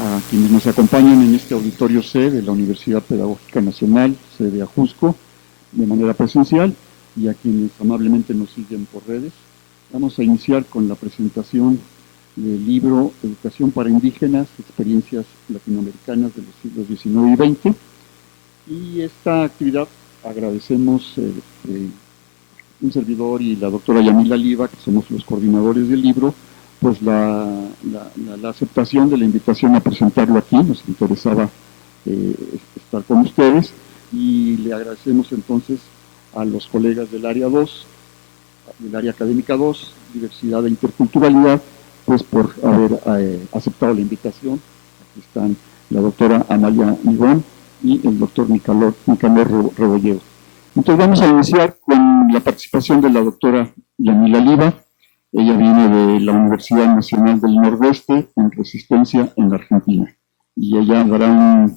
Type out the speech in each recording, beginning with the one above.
a quienes nos acompañan en este auditorio C de la Universidad Pedagógica Nacional, sede Ajusco, de manera presencial, y a quienes amablemente nos siguen por redes. Vamos a iniciar con la presentación del libro Educación para Indígenas, Experiencias Latinoamericanas de los siglos XIX y XX. Y esta actividad agradecemos un servidor y la doctora Yamila Liva, que somos los coordinadores del libro, pues la aceptación de la invitación a presentarlo aquí. Nos interesaba estar con ustedes y le agradecemos entonces a los colegas del área 2, del área académica 2, diversidad e interculturalidad, pues por haber aceptado la invitación. Aquí están la doctora Amalia Migón y el doctor Nicanor Rebolledo. Entonces vamos a iniciar con la participación de la doctora Yamila Liva. Ella viene de la Universidad Nacional del Nordeste en Resistencia en la Argentina. Y ella dará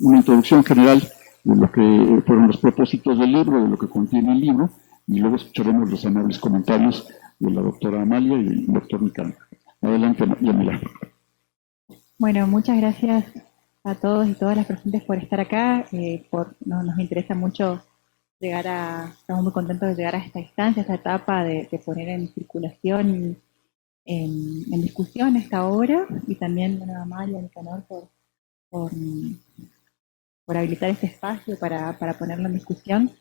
una introducción general de lo que fueron los propósitos del libro, de lo que contiene el libro, y luego escucharemos los amables comentarios de la doctora Amalia y el doctor Nicanor. Adelante, Yamila. Bueno, muchas gracias a todos y todas las presentes por estar acá. Nos interesa mucho estamos muy contentos de llegar a esta instancia, a esta etapa de poner en circulación, en discusión esta obra, y también a Amalia y Nicanor por habilitar este espacio para ponerlo en discusión.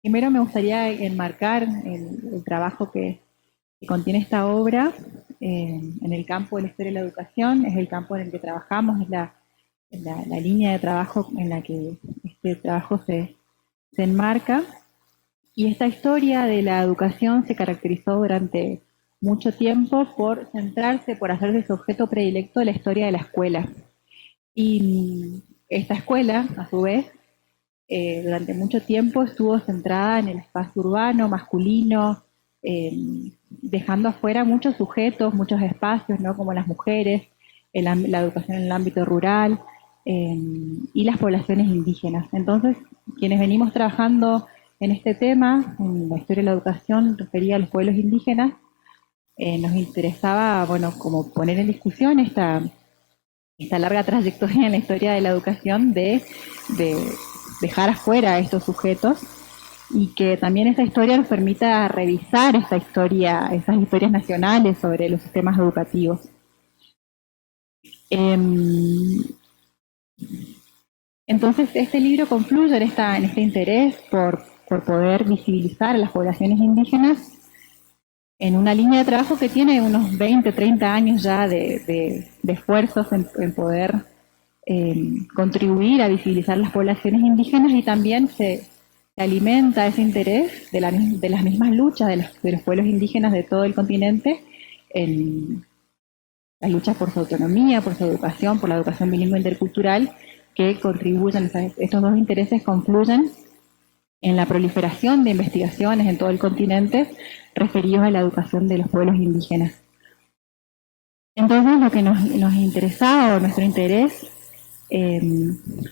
Primero me gustaría enmarcar el trabajo que contiene esta obra en el campo de la historia de la educación. Es el campo en el que trabajamos, es la línea de trabajo en la que este trabajo se enmarca. Y esta historia de la educación se caracterizó durante mucho tiempo por centrarse, por hacerse su objeto predilecto de la historia de la escuela. Y esta escuela, a su vez, durante mucho tiempo estuvo centrada en el espacio urbano, masculino, dejando afuera muchos sujetos, muchos espacios, ¿no? Como las mujeres, la educación en el ámbito rural y las poblaciones indígenas. Entonces, quienes venimos trabajando en este tema, en la historia de la educación referida a los pueblos indígenas, nos interesaba, bueno, como poner en discusión esta larga trayectoria en la historia de la educación de dejar afuera a estos sujetos, y que también esa historia nos permita revisar esas historias nacionales sobre los sistemas educativos. Entonces, este libro confluye en este interés por poder visibilizar a las poblaciones indígenas en una línea de trabajo que tiene unos 20, 30 años ya de esfuerzos en poder contribuir a visibilizar las poblaciones indígenas, y también se alimenta ese interés de las mismas luchas de los pueblos indígenas de todo el continente en las luchas por su autonomía, por su educación, por la educación bilingüe intercultural, que contribuyen, estos dos intereses confluyen en la proliferación de investigaciones en todo el continente referidos a la educación de los pueblos indígenas. Entonces, lo que nos interesaba, o nuestro interés,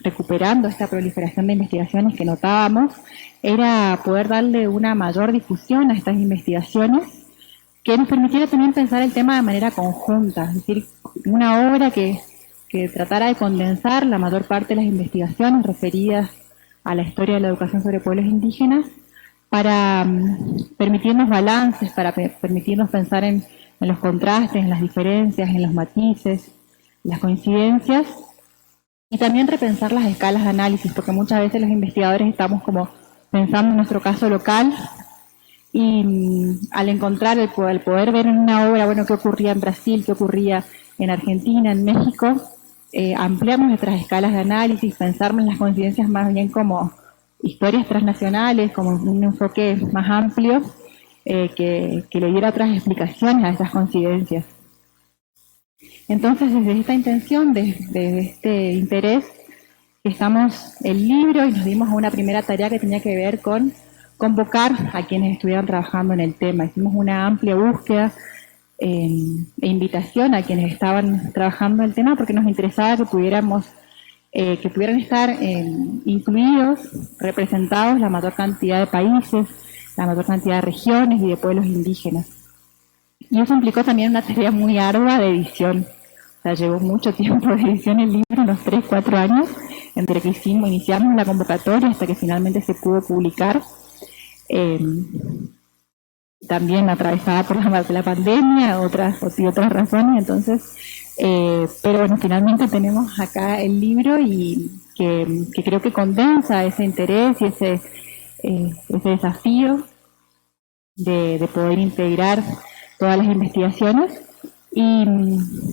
recuperando esta proliferación de investigaciones que notábamos, era poder darle una mayor difusión a estas investigaciones que nos permitiera también pensar el tema de manera conjunta, es decir, una obra que tratara de condensar la mayor parte de las investigaciones referidas a la historia de la educación sobre pueblos indígenas, para permitirnos balances, para permitirnos pensar en los contrastes, en las diferencias, en los matices, las coincidencias, y también repensar las escalas de análisis, porque muchas veces los investigadores estamos como pensando en nuestro caso local, y al encontrar el poder ver en una obra, bueno, qué ocurría en Brasil, qué ocurría en Argentina, en México, ampliamos nuestras escalas de análisis, pensarnos en las coincidencias más bien como historias transnacionales, como un enfoque más amplio que le diera otras explicaciones a esas coincidencias. Entonces, desde esta intención, desde este interés, empezamos el libro y nos dimos a una primera tarea que tenía que ver con convocar a quienes estuvieran trabajando en el tema. Hicimos una amplia búsqueda e invitación a quienes estaban trabajando en el tema, porque nos interesaba que pudieran estar incluidos, representados la mayor cantidad de países, la mayor cantidad de regiones y de pueblos indígenas. Y eso implicó también una tarea muy ardua de edición. O sea, llevó mucho tiempo de edición el libro, unos 3, 4 años, entre que iniciamos la convocatoria hasta que finalmente se pudo publicar. También atravesada por la pandemia y otras razones, entonces, pero bueno, finalmente tenemos acá el libro y que creo que condensa ese interés y ese desafío de poder integrar todas las investigaciones y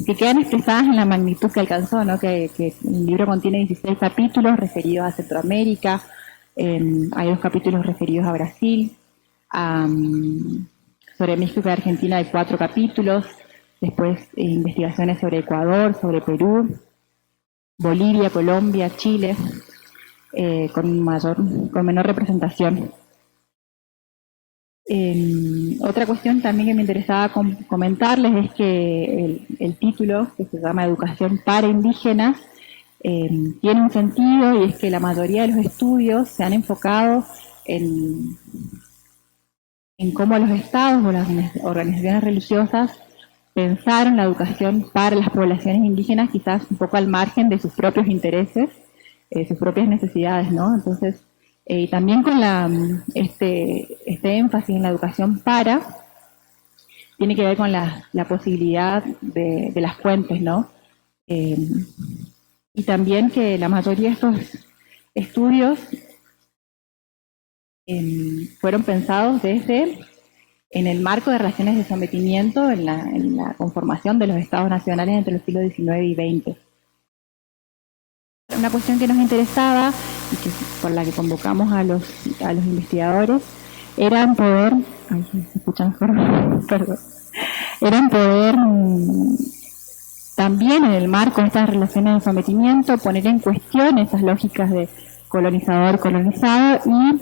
que quedan expresadas en la magnitud que alcanzó, ¿no? Que el libro contiene 16 capítulos referidos a Centroamérica, hay 2 capítulos referidos a Brasil, sobre México y Argentina hay 4 capítulos, después investigaciones sobre Ecuador, sobre Perú, Bolivia, Colombia, Chile, con menor representación. Otra cuestión también que me interesaba comentarles es que el título, que se llama Educación para Indígenas, tiene un sentido, y es que la mayoría de los estudios se han enfocado en cómo los estados o las organizaciones religiosas pensaron la educación para las poblaciones indígenas, quizás un poco al margen de sus propios intereses, sus propias necesidades, ¿no? Entonces, y también con este énfasis en la educación tiene que ver con la posibilidad de las fuentes, ¿no? Y también que la mayoría de estos estudios fueron pensados en el marco de relaciones de sometimiento en la conformación de los estados nacionales entre los siglos XIX y XX. Una cuestión que nos interesaba y por la que convocamos a los investigadores era poder, también en el marco de estas relaciones de sometimiento poner en cuestión esas lógicas de colonizador-colonizado y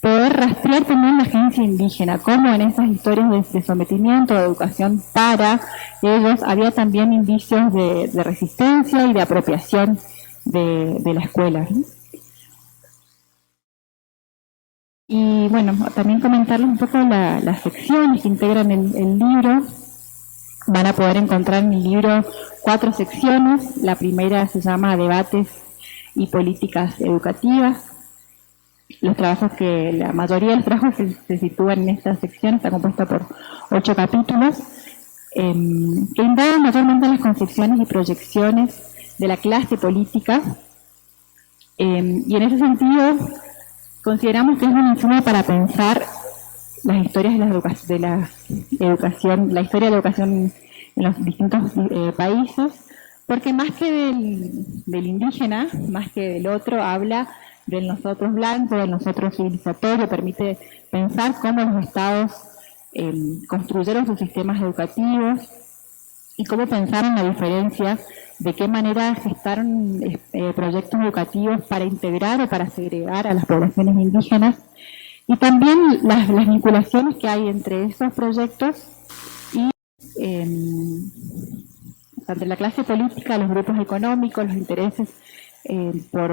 poder rastrear también la agencia indígena, cómo en esas historias de sometimiento, de educación para ellos, había también indicios de resistencia y de apropiación de la escuela, ¿no? Y bueno, también comentarles un poco las secciones que integran el libro. Van a poder encontrar en el libro 4 secciones. La primera se llama Debates y Políticas Educativas. La mayoría de los trabajos se sitúan en esta sección, está compuesta por 8 capítulos, que indagan mayormente en las concepciones y proyecciones de la clase política, y en ese sentido consideramos que es un insumo para pensar las historias de la educación, la historia de la educación en los distintos países, porque más que del indígena, más que del otro, habla del nosotros blanco, del nosotros civilizatorio, permite pensar cómo los estados construyeron sus sistemas educativos y cómo pensaron la diferencia, de qué manera gestaron proyectos educativos para integrar o para segregar a las poblaciones indígenas, y también las vinculaciones que hay entre esos proyectos y entre la clase política, los grupos económicos, los intereses por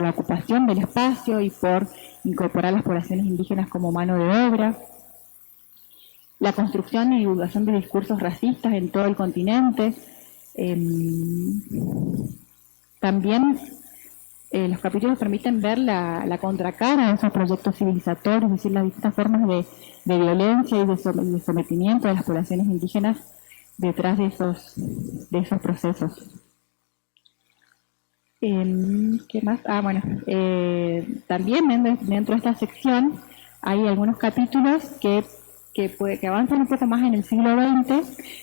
la ocupación del espacio y por incorporar las poblaciones indígenas como mano de obra, la construcción y divulgación de discursos racistas en todo el continente. También los capítulos permiten ver la contracara de esos proyectos civilizatorios, es decir, las distintas formas de violencia y de sometimiento de las poblaciones indígenas detrás de esos procesos. ¿Qué más? También dentro de esta sección hay algunos capítulos que avanzan un poco más en el siglo XX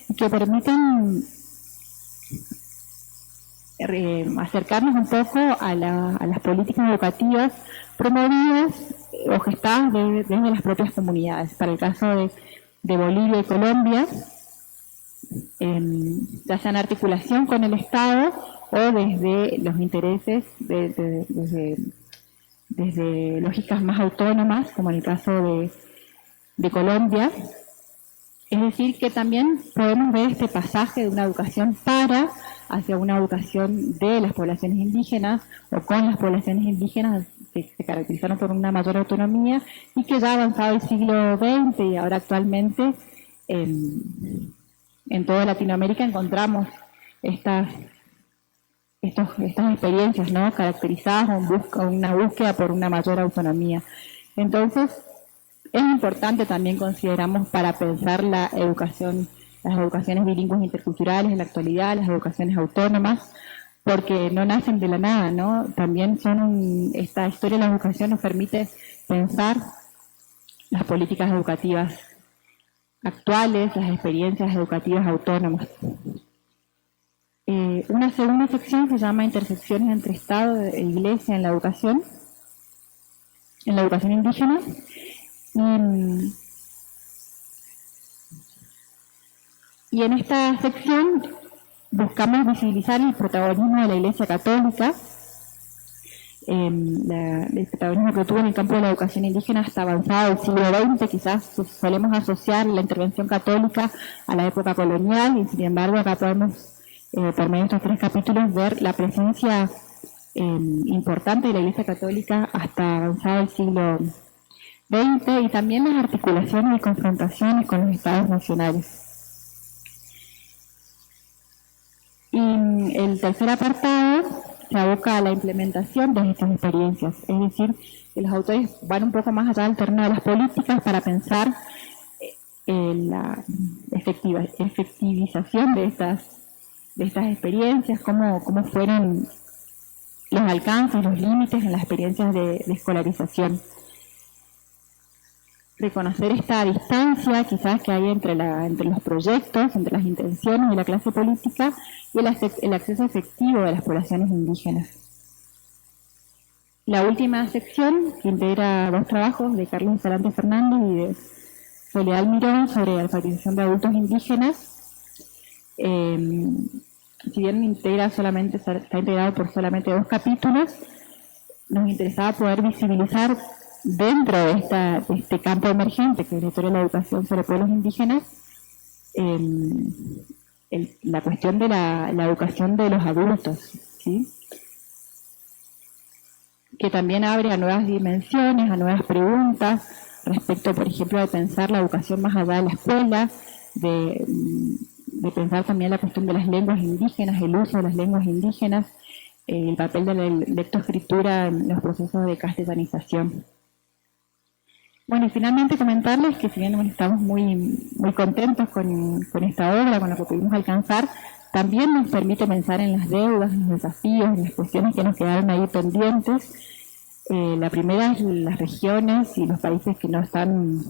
y que permiten acercarnos un poco a las políticas educativas promovidas o gestadas desde las propias comunidades. Para el caso de Bolivia y Colombia, ya sea en articulación con el Estado o desde los intereses, desde lógicas más autónomas, como en el caso de Colombia. Es decir, que también podemos ver este pasaje de una educación hacia una educación de las poblaciones indígenas o con las poblaciones indígenas que se caracterizaron por una mayor autonomía y que ya ha avanzado el siglo XX y ahora actualmente en toda Latinoamérica encontramos estas experiencias, ¿no?, caracterizadas con una búsqueda por una mayor autonomía. Entonces, es importante también, consideramos, para pensar la educación, las educaciones bilingües interculturales en la actualidad, las educaciones autónomas, porque no nacen de la nada, ¿no? También esta historia de la educación nos permite pensar las políticas educativas actuales, las experiencias educativas autónomas. Una segunda sección se llama Intersecciones entre Estado e Iglesia en la educación indígena. Y en esta sección buscamos visibilizar el protagonismo de la Iglesia Católica, el protagonismo que tuvo en el campo de la educación indígena hasta avanzado el siglo XX. Quizás solemos asociar la intervención católica a la época colonial, y sin embargo acá podemos, por medio de estos 3 capítulos, ver la presencia importante de la Iglesia Católica hasta avanzado el siglo XX, y también las articulaciones y confrontaciones con los estados nacionales. Y el tercer apartado se aboca a la implementación de estas experiencias, es decir, que los autores van un poco más allá del terreno de las políticas para pensar la efectivización de estas experiencias, cómo fueron los alcances, los límites en las experiencias de escolarización. Reconocer esta distancia quizás que hay entre los proyectos, entre las intenciones de la clase política y el acceso efectivo de las poblaciones indígenas. La última sección, que integra 2 trabajos de Carlos Escalante Fernández y de Soledad Mirón sobre alfabetización de adultos indígenas, si bien está integrado por solamente 2 capítulos, nos interesaba poder visibilizar dentro de este campo emergente que es la historia de la educación sobre pueblos indígenas, la cuestión de la educación de los adultos, ¿sí?, que también abre a nuevas dimensiones, a nuevas preguntas respecto, por ejemplo, de pensar la educación más allá de la escuela, de pensar también la cuestión de las lenguas indígenas, el uso de las lenguas indígenas, el papel de la lectoescritura en los procesos de castellanización. Bueno, y finalmente comentarles que si bien estamos muy contentos con esta obra, con lo que pudimos alcanzar, también nos permite pensar en las deudas, en los desafíos, en las cuestiones que nos quedaron ahí pendientes. La primera es las regiones y los países que no están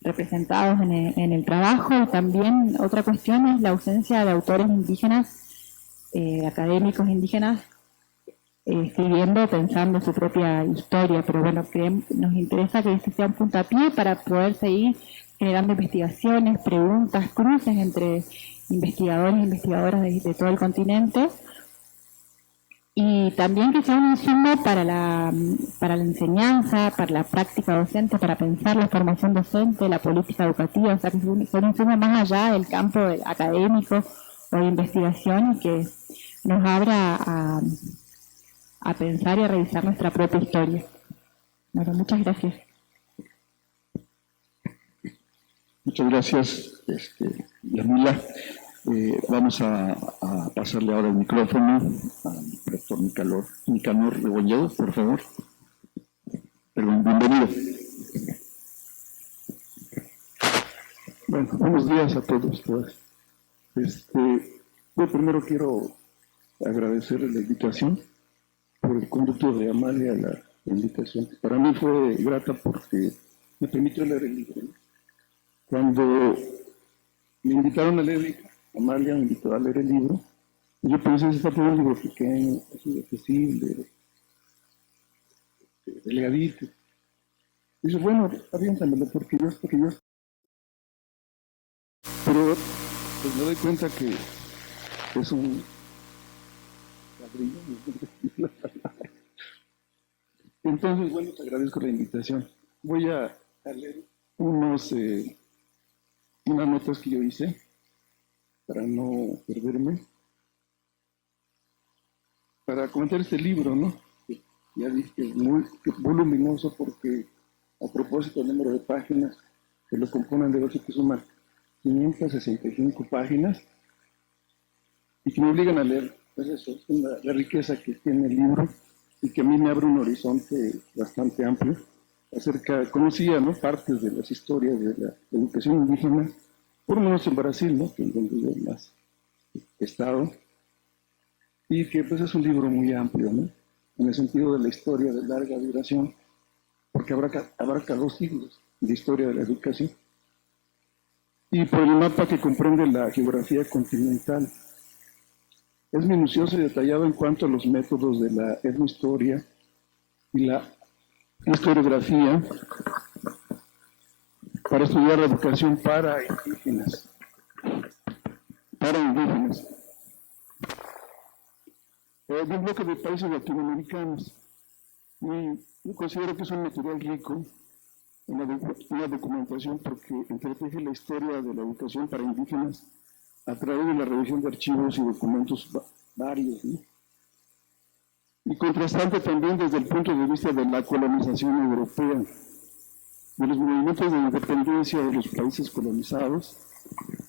representados en el trabajo, y también otra cuestión es la ausencia de autores indígenas, académicos indígenas, escribiendo, pensando su propia historia, pero bueno, nos interesa que este sea un puntapié para poder seguir generando investigaciones, preguntas, cruces entre investigadores e investigadoras de todo el continente, y también que sea un insumo para la enseñanza, para la práctica docente, para pensar la formación docente, la política educativa, o sea, que sea un insumo más allá del campo académico o de investigación, y que nos abra a pensar y a revisar nuestra propia historia. Bueno, muchas gracias. Muchas gracias, Yamila. Vamos a pasarle ahora el micrófono al rector Nicanor Rebolledo, por favor. Perdón, bienvenido. Bueno, buenos días a todos. Yo primero quiero agradecer la invitación, por el conducto de Amalia, la invitación. Para mí fue grata porque me permitió leer el libro, ¿no? Cuando me invitaron a leer, Amalia me invitó a leer el libro, y yo pensé, está todo un libro pequeño, así accesible, delgadito. Dice, bueno, aviéntamelo porque yo. Pero pues me doy cuenta que es un ladrillo. Entonces, bueno, te agradezco la invitación. Voy a leer unas notas que yo hice para no perderme, para comentar este libro, ¿no? Ya dije que es muy voluminoso porque, a propósito del número de páginas que lo componen, de ver si que suman 565 páginas y que me obligan a leer. Pues eso, es la riqueza que tiene el libro y que a mí me abre un horizonte bastante amplio conocía, ¿no?, partes de las historias de la educación indígena, por lo menos en Brasil, ¿no?, que es donde yo más he estado, y que pues es un libro muy amplio, ¿no?, en el sentido de la historia de larga duración, porque abarca 2 siglos de historia de la educación, y por el mapa que comprende la geografía continental. Es minucioso y detallado en cuanto a los métodos de la etnohistoria y la historiografía para estudiar la educación para indígenas. De un bloque de países latinoamericanos. Y yo considero que es un material rico en la documentación porque entreteje la historia de la educación para indígenas a través de la revisión de archivos y documentos varios, ¿no? Y contrastante también desde el punto de vista de la colonización europea, de los movimientos de independencia de los países colonizados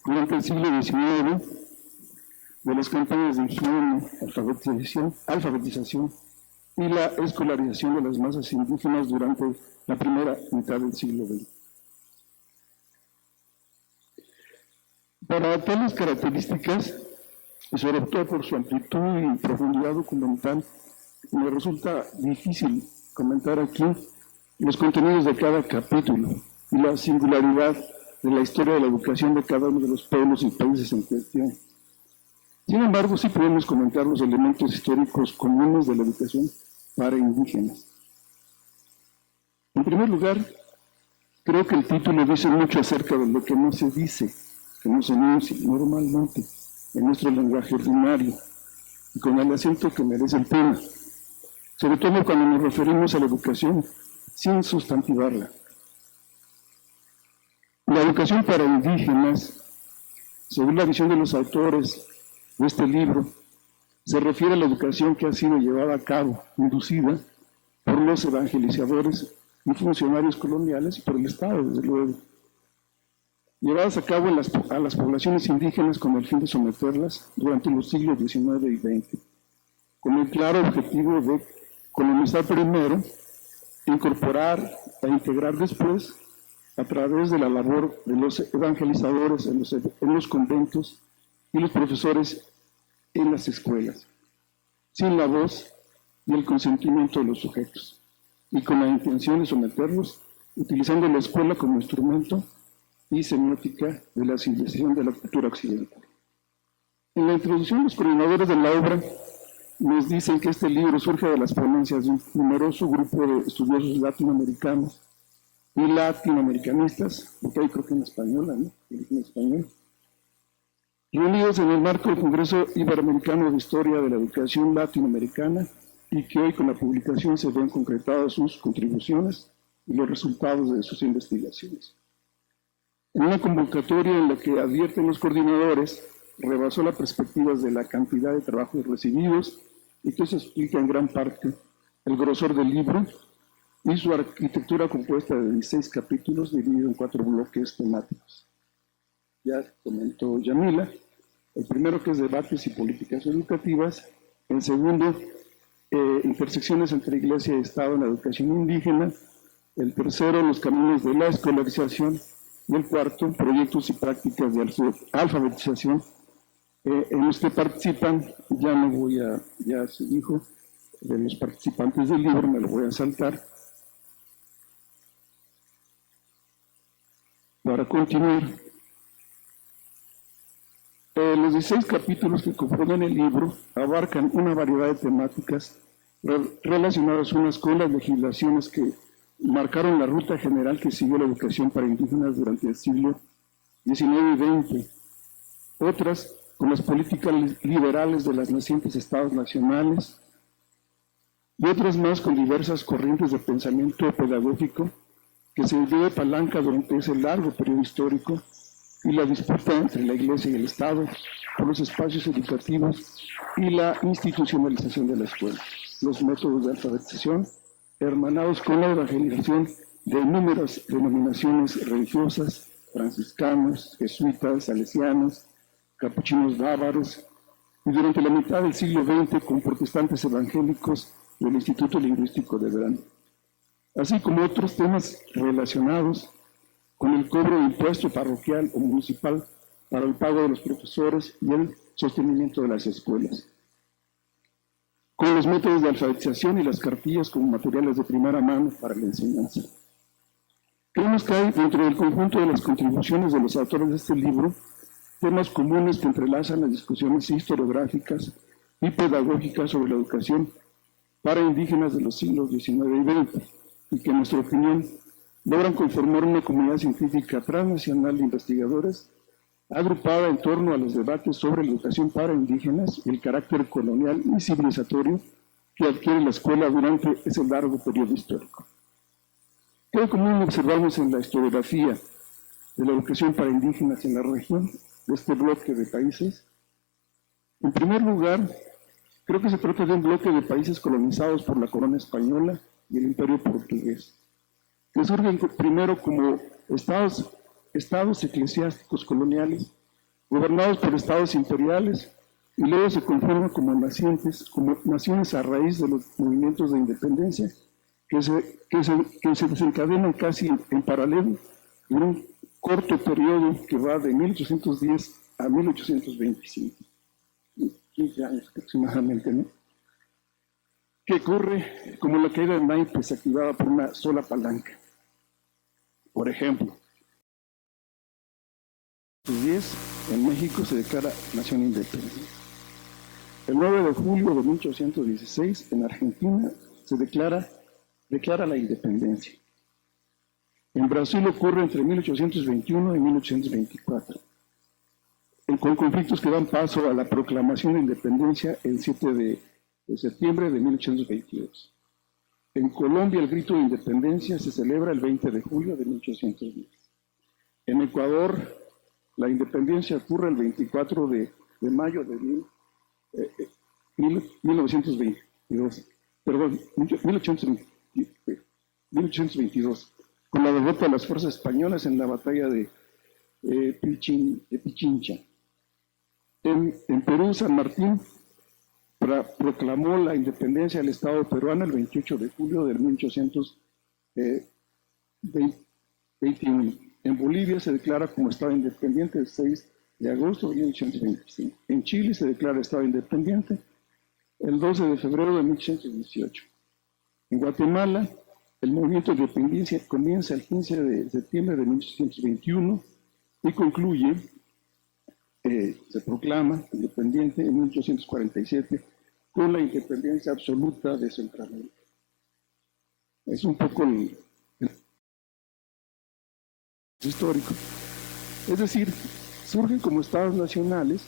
durante el siglo XIX, de las campañas de higiene, alfabetización y la escolarización de las masas indígenas durante la primera mitad del siglo XX. Para tales características, y sobre todo por su amplitud y profundidad documental, me resulta difícil comentar aquí los contenidos de cada capítulo y la singularidad de la historia de la educación de cada uno de los pueblos y países en cuestión. Sin embargo, sí podemos comentar los elementos históricos comunes de la educación para indígenas. En primer lugar, creo que el título dice mucho acerca de lo que no se dice, que no se enuncia normalmente en nuestro lenguaje ordinario y con el acento que merece el tema, sobre todo cuando nos referimos a la educación sin sustantivarla. La educación para indígenas, según la visión de los autores de este libro, se refiere a la educación que ha sido llevada a cabo, inducida por los evangelizadores y funcionarios coloniales y por el Estado, desde luego, llevadas a cabo a las poblaciones indígenas con el fin de someterlas durante los siglos XIX y XX, con el claro objetivo de colonizar primero, incorporar e integrar después, a través de la labor de los evangelizadores en los conventos y los profesores en las escuelas, sin la voz y el consentimiento de los sujetos, y con la intención de someterlos, utilizando la escuela como instrumento y semiótica de la civilización de la cultura occidental. En la introducción, los coordinadores de la obra nos dicen que este libro surge de las ponencias de un numeroso grupo de estudiosos latinoamericanos y latinoamericanistas, porque hay creo que en español, ¿no?, en español, reunidos en el marco del Congreso Iberoamericano de Historia de la Educación Latinoamericana, y que hoy con la publicación se ven concretadas sus contribuciones y los resultados de sus investigaciones. En una convocatoria en la que advierten los coordinadores, rebasó las perspectivas de la cantidad de trabajos recibidos y que se explica en gran parte el grosor del libro y su arquitectura compuesta de 16 capítulos dividido en 4 bloques temáticos. Ya comentó Yamila, el primero que es debates y políticas educativas, el segundo, intersecciones entre iglesia y Estado en la educación indígena, el tercero, los caminos de la escolarización, y el cuarto, proyectos y prácticas de alfabetización, en los que participan, ya se dijo, de los participantes del libro, me lo voy a saltar. Para continuar, los 16 capítulos que componen el libro abarcan una variedad de temáticas relacionadas unas con las legislaciones que marcaron la ruta general que siguió la educación para indígenas durante el siglo XIX y XX, otras con las políticas liberales de los nacientes estados nacionales, y otras más con diversas corrientes de pensamiento pedagógico que se dio de palanca durante ese largo periodo histórico y la disputa entre la Iglesia y el Estado por los espacios educativos y la institucionalización de la escuela, los métodos de alfabetización, hermanados con la evangelización de números denominaciones religiosas franciscanos, jesuitas, salesianos, capuchinos bávaros, y durante la mitad del siglo XX con protestantes evangélicos del Instituto Lingüístico de Verano, así como otros temas relacionados con el cobro de impuesto parroquial o municipal para el pago de los profesores y el sostenimiento de las escuelas, con los métodos de alfabetización y las cartillas como materiales de primera mano para la enseñanza. Creemos que hay dentro del conjunto de las contribuciones de los autores de este libro temas comunes que entrelazan las discusiones historiográficas y pedagógicas sobre la educación para indígenas de los siglos XIX y XX, y que en nuestra opinión logran conformar una comunidad científica transnacional de investigadores agrupada en torno a los debates sobre la educación para indígenas y el carácter colonial y civilizatorio que adquiere la escuela durante ese largo periodo histórico. Qué común observamos en la historiografía de la educación para indígenas en la región de este bloque de países. En primer lugar, creo que se trata de un bloque de países colonizados por la corona española y el imperio portugués, que surgen primero como estados eclesiásticos coloniales, gobernados por estados imperiales, y luego se conforman como naciones a raíz de los movimientos de independencia que se desencadenan casi en paralelo en un corto periodo que va de 1810 a 1825, 15 años aproximadamente, ¿no? Que ocurre como la caída de naipes activada por una sola palanca. Por ejemplo, en México se declara nación independiente. El 9 de julio de 1816, en Argentina, se declara la independencia. En Brasil ocurre entre 1821 y 1824, con conflictos que dan paso a la proclamación de independencia el 7 de septiembre de 1822. En Colombia, el grito de independencia se celebra el 20 de julio de 1810. En Ecuador, la independencia ocurre el 24 de mayo de 1822, con la derrota de las fuerzas españolas en la batalla de Pichincha. En Perú, San Martín proclamó la independencia del Estado peruano el 28 de julio de 1821. En Bolivia se declara como Estado independiente el 6 de agosto de 1825. En Chile se declara Estado independiente el 12 de febrero de 1818. En Guatemala, el movimiento de independencia comienza el 15 de septiembre de 1821 y concluye, se proclama independiente en 1847 con la independencia absoluta de Centroamérica. Es un poco el histórico. Es decir, surgen como estados nacionales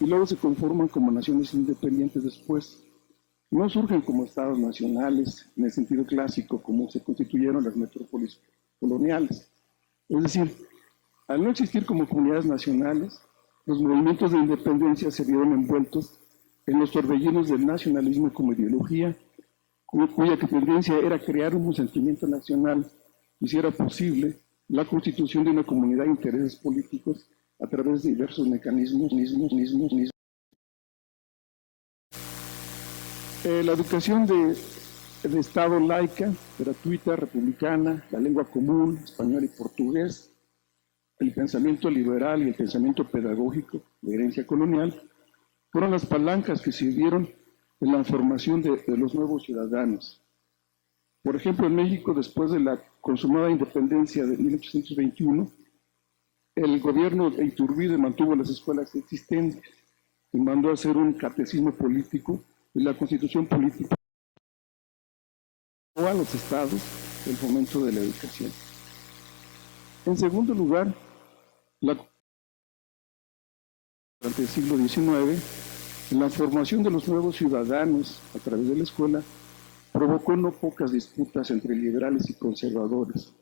y luego se conforman como naciones independientes después. No surgen como estados nacionales en el sentido clásico como se constituyeron las metrópolis coloniales. Es decir, al no existir como comunidades nacionales, los movimientos de independencia se vieron envueltos en los torbellinos del nacionalismo como ideología, cuya tendencia era crear un sentimiento nacional que hiciera posible la constitución de una comunidad de intereses políticos a través de diversos mecanismos. La educación de Estado laica, gratuita, republicana, la lengua común, español y portugués, el pensamiento liberal y el pensamiento pedagógico de herencia colonial, fueron las palancas que sirvieron en la formación de los nuevos ciudadanos. Por ejemplo, en México, después de la consumada independencia de 1821, el gobierno de Iturbide mantuvo las escuelas existentes y mandó a hacer un catecismo político y la constitución política a los estados el fomento de la educación. En segundo lugar, durante el siglo XIX, la formación de los nuevos ciudadanos a través de la escuela provocó no pocas disputas entre liberales y conservadores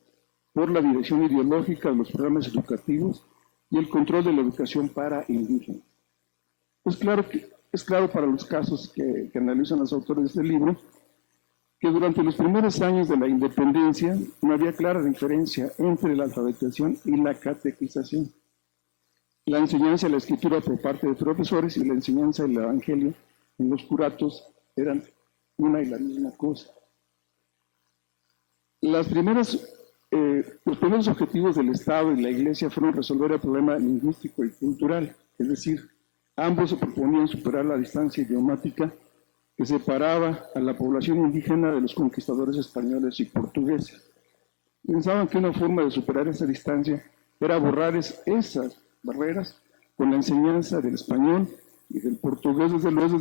por la dirección ideológica de los programas educativos y el control de la educación para indígenas. Es claro para los casos que analizan los autores de este libro que durante los primeros años de la independencia no había clara diferencia entre la alfabetización y la catequización. La enseñanza de la escritura por parte de profesores y la enseñanza del evangelio en los curatos eran una y la misma cosa. Los primeros objetivos del Estado y la Iglesia fueron resolver el problema lingüístico y cultural, es decir, ambos se proponían superar la distancia idiomática que separaba a la población indígena de los conquistadores españoles y portugueses. Pensaban que una forma de superar esa distancia era borrar esas barreras con la enseñanza del español y del portugués desde luego,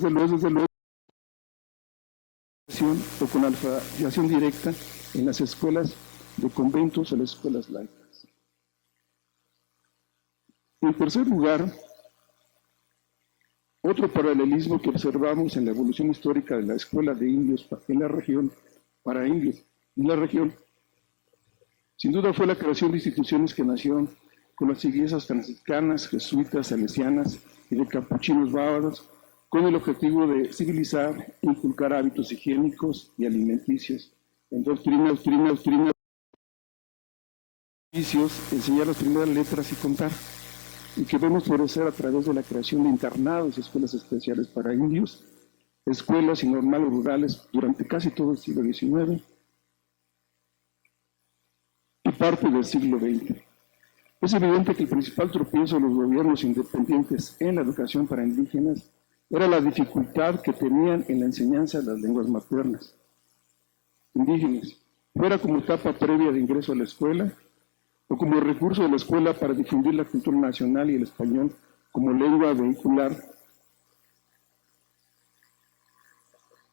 o con alfabetización directa en las escuelas de conventos o las escuelas laicas. En tercer lugar, otro paralelismo que observamos en la evolución histórica de la escuela de indios en la región, para indios en la región, sin duda fue la creación de instituciones que nacieron con las iglesias franciscanas, jesuitas, salesianas y de capuchinos bávaros, con el objetivo de civilizar, inculcar hábitos higiénicos y alimenticios, en doctrina, enseñar las primeras letras y contar, y que vemos florecer a través de la creación de internados y escuelas especiales para indios, escuelas y normales rurales durante casi todo el siglo XIX y parte del siglo XX. Es evidente que el principal tropiezo de los gobiernos independientes en la educación para indígenas era la dificultad que tenían en la enseñanza de las lenguas maternas indígenas, fuera como etapa previa de ingreso a la escuela o como recurso de la escuela para difundir la cultura nacional y el español como lengua vehicular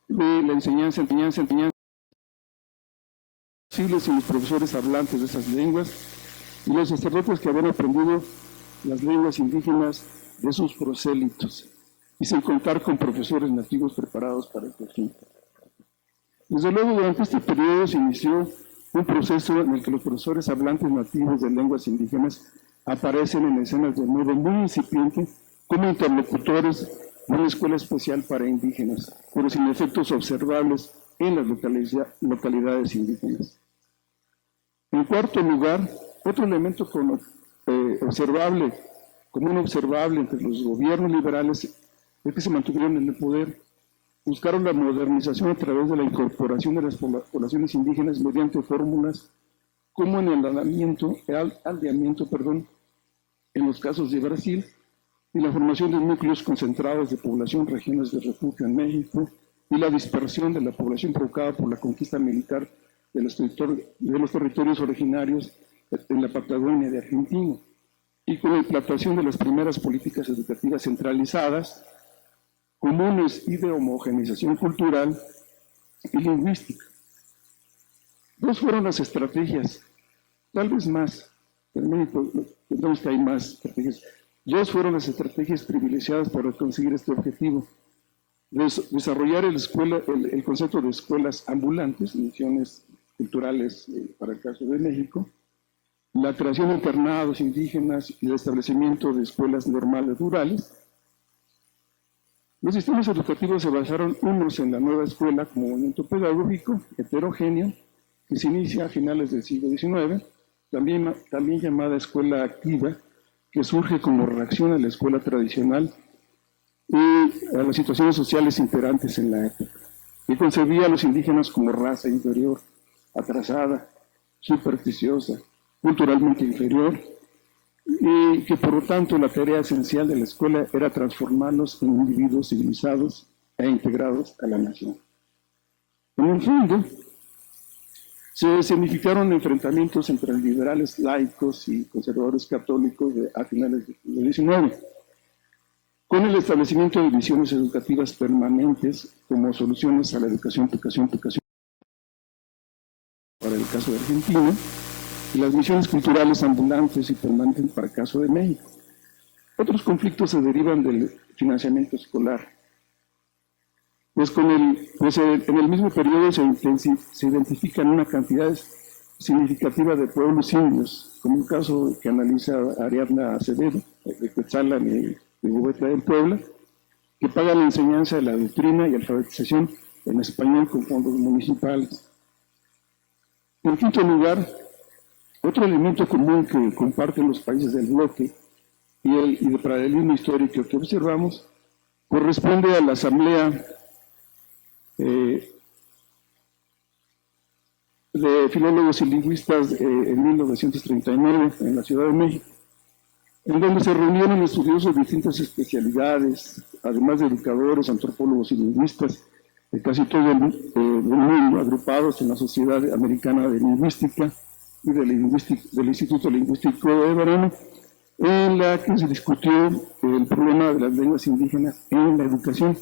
de la enseñanza, siglos y los profesores hablantes de esas lenguas y los sacerdotes que habían aprendido las lenguas indígenas de sus prosélitos, y sin contar con profesores nativos preparados para este fin. Desde luego, durante este periodo se inició un proceso en el que los profesores hablantes nativos de lenguas indígenas aparecen en escenas de modo muy incipiente como interlocutores de una escuela especial para indígenas, pero sin efectos observables en las localidades indígenas. En cuarto lugar, otro elemento común observable entre los gobiernos liberales es que se mantuvieron en el poder, buscaron la modernización a través de la incorporación de las poblaciones indígenas mediante fórmulas como en el aldeamiento, en los casos de Brasil, y la formación de núcleos concentrados de población, regiones de refugio en México, y la dispersión de la población provocada por la conquista militar de los territorios originarios en la Patagonia de Argentina, y con la implantación de las primeras políticas educativas centralizadas, comunes y de homogenización cultural y lingüística. Dos fueron las estrategias, tal vez más, en México pensamos que hay más estrategias. Dos fueron las estrategias privilegiadas para conseguir este objetivo: desarrollar el concepto de escuelas ambulantes, misiones culturales para el caso de México, la creación de internados indígenas y el establecimiento de escuelas normales rurales. Los sistemas educativos se basaron unos en la nueva escuela como movimiento pedagógico heterogéneo que se inicia a finales del siglo XIX, también llamada escuela activa, que surge como reacción a la escuela tradicional y a las situaciones sociales imperantes en la época, que concebía a los indígenas como raza inferior, atrasada, supersticiosa, culturalmente inferior, y que por lo tanto la tarea esencial de la escuela era transformarlos en individuos civilizados e integrados a la nación. En el fondo, se significaron enfrentamientos entre liberales laicos y conservadores católicos a finales del siglo XIX, con el establecimiento de visiones educativas permanentes como soluciones a la educación para el caso de Argentina, y las misiones culturales ambulantes y permanentes para el caso de México. Otros conflictos se derivan del financiamiento escolar. En el mismo periodo se identifican una cantidad significativa de pueblos indios, como el caso que analiza Ariadna Acevedo, de Quetzalan y de Huehuetla del Puebla, que pagan la enseñanza de la doctrina y alfabetización en español con fondos municipales. En quinto lugar, otro elemento común que comparten los países del bloque y el paralelismo histórico que observamos corresponde a la Asamblea de Filólogos y Lingüistas en 1939 en la Ciudad de México, en donde se reunieron estudiosos de distintas especialidades, además de educadores, antropólogos y lingüistas de casi todo el mundo, agrupados en la Sociedad Americana de Lingüística y del Instituto Lingüístico de Verano, en la que se discutió el problema de las lenguas indígenas en la educación,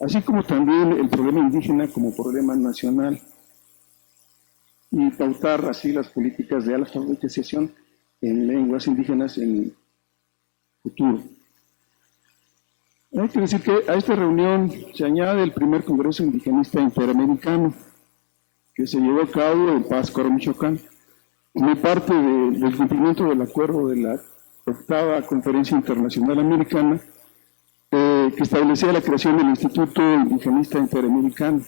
así como también el problema indígena como problema nacional, y pautar así las políticas de alfabetización en lenguas indígenas en el futuro. Hay que decir que a esta reunión se añade el primer Congreso Indigenista Interamericano, que se llevó a cabo en Pátzcuaro, Michoacán, como parte del cumplimiento del acuerdo de la octava Conferencia Internacional Americana, que establecía la creación del Instituto Indigenista Interamericano.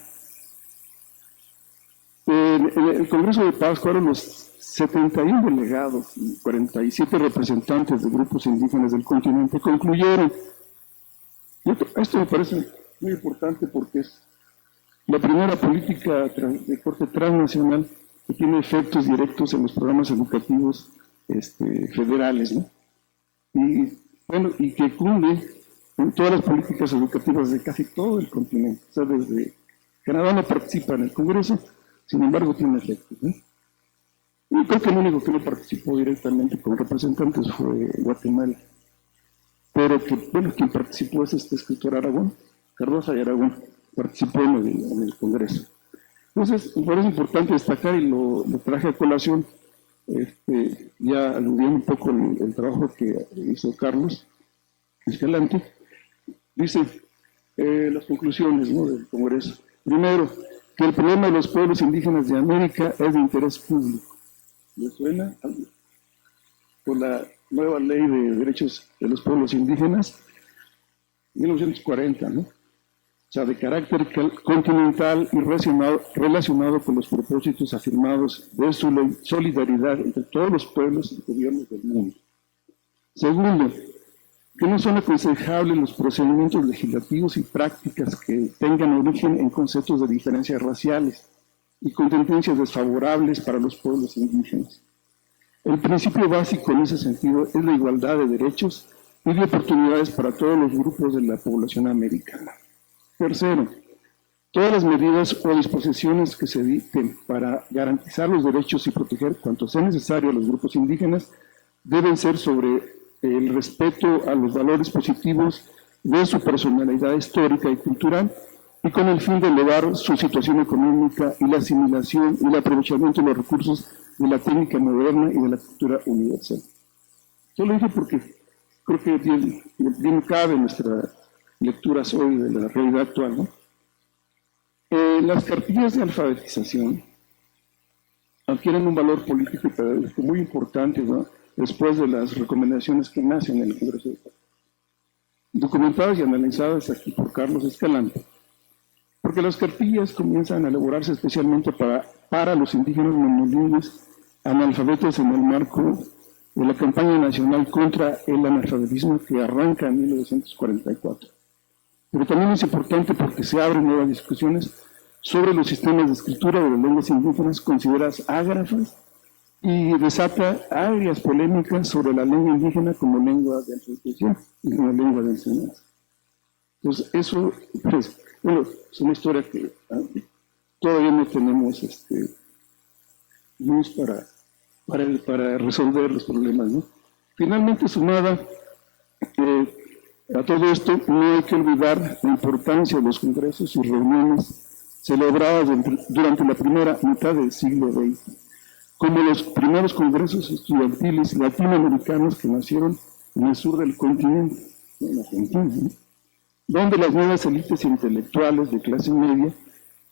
En el Congreso de Pátzcuaro, los 71 delegados y 47 representantes de grupos indígenas del continente concluyeron. Esto me parece muy importante porque es la primera política de corte transnacional que tiene efectos directos en los programas educativos federales, ¿no? Y que cumple en todas las políticas educativas de casi todo el continente. O sea, desde Canadá no participa en el Congreso, sin embargo tiene efectos, ¿no? Y creo que el único que no participó directamente con representantes fue Guatemala. Pero que, bueno, quien participó es este escritor Aragón, Cardosa y Aragón, participó en el Congreso. Entonces, me parece importante destacar, y lo traje a colación, ya aludiendo un poco el trabajo que hizo Carlos Escalante. Dice las conclusiones, ¿no?, del Congreso. Primero, que el problema de los pueblos indígenas de América es de interés público. ¿Le suena algo? Por la nueva ley de derechos de los pueblos indígenas, 1940, ¿no? O sea, de carácter continental y relacionado con los propósitos afirmados de su solidaridad entre todos los pueblos y gobiernos del mundo. Segundo, que no son aconsejables los procedimientos legislativos y prácticas que tengan origen en conceptos de diferencias raciales y con tendencias desfavorables para los pueblos indígenas. El principio básico en ese sentido es la igualdad de derechos y de oportunidades para todos los grupos de la población americana. Tercero, todas las medidas o disposiciones que se dicten para garantizar los derechos y proteger cuanto sea necesario a los grupos indígenas deben ser sobre el respeto a los valores positivos de su personalidad histórica y cultural, y con el fin de elevar su situación económica y la asimilación y el aprovechamiento de los recursos de la técnica moderna y de la cultura universal. Yo lo dije porque creo que bien cabe nuestra lectura hoy de la realidad actual, ¿no? Las cartillas de alfabetización adquieren un valor político y pedagógico muy importante, ¿no?, después de las recomendaciones que nacen en el Congreso de Paz, documentadas y analizadas aquí por Carlos Escalante, porque las cartillas comienzan a elaborarse especialmente para los indígenas monolingües analfabetos en el marco de la campaña nacional contra el analfabetismo que arranca en 1944. Pero también es importante porque se abren nuevas discusiones sobre los sistemas de escritura de las lenguas indígenas consideradas ágrafas y desata agrias polémicas sobre la lengua indígena como lengua de alfabetización y como lengua de enseñanza. Entonces, eso, pues, bueno, es una historia que todavía no tenemos luz para resolver los problemas, ¿no? Finalmente, sumada a todo esto, no hay que olvidar la importancia de los congresos y reuniones celebradas durante la primera mitad del siglo XX, como los primeros congresos estudiantiles latinoamericanos que nacieron en el sur del continente, en Argentina, ¿no?, donde las nuevas élites intelectuales de clase media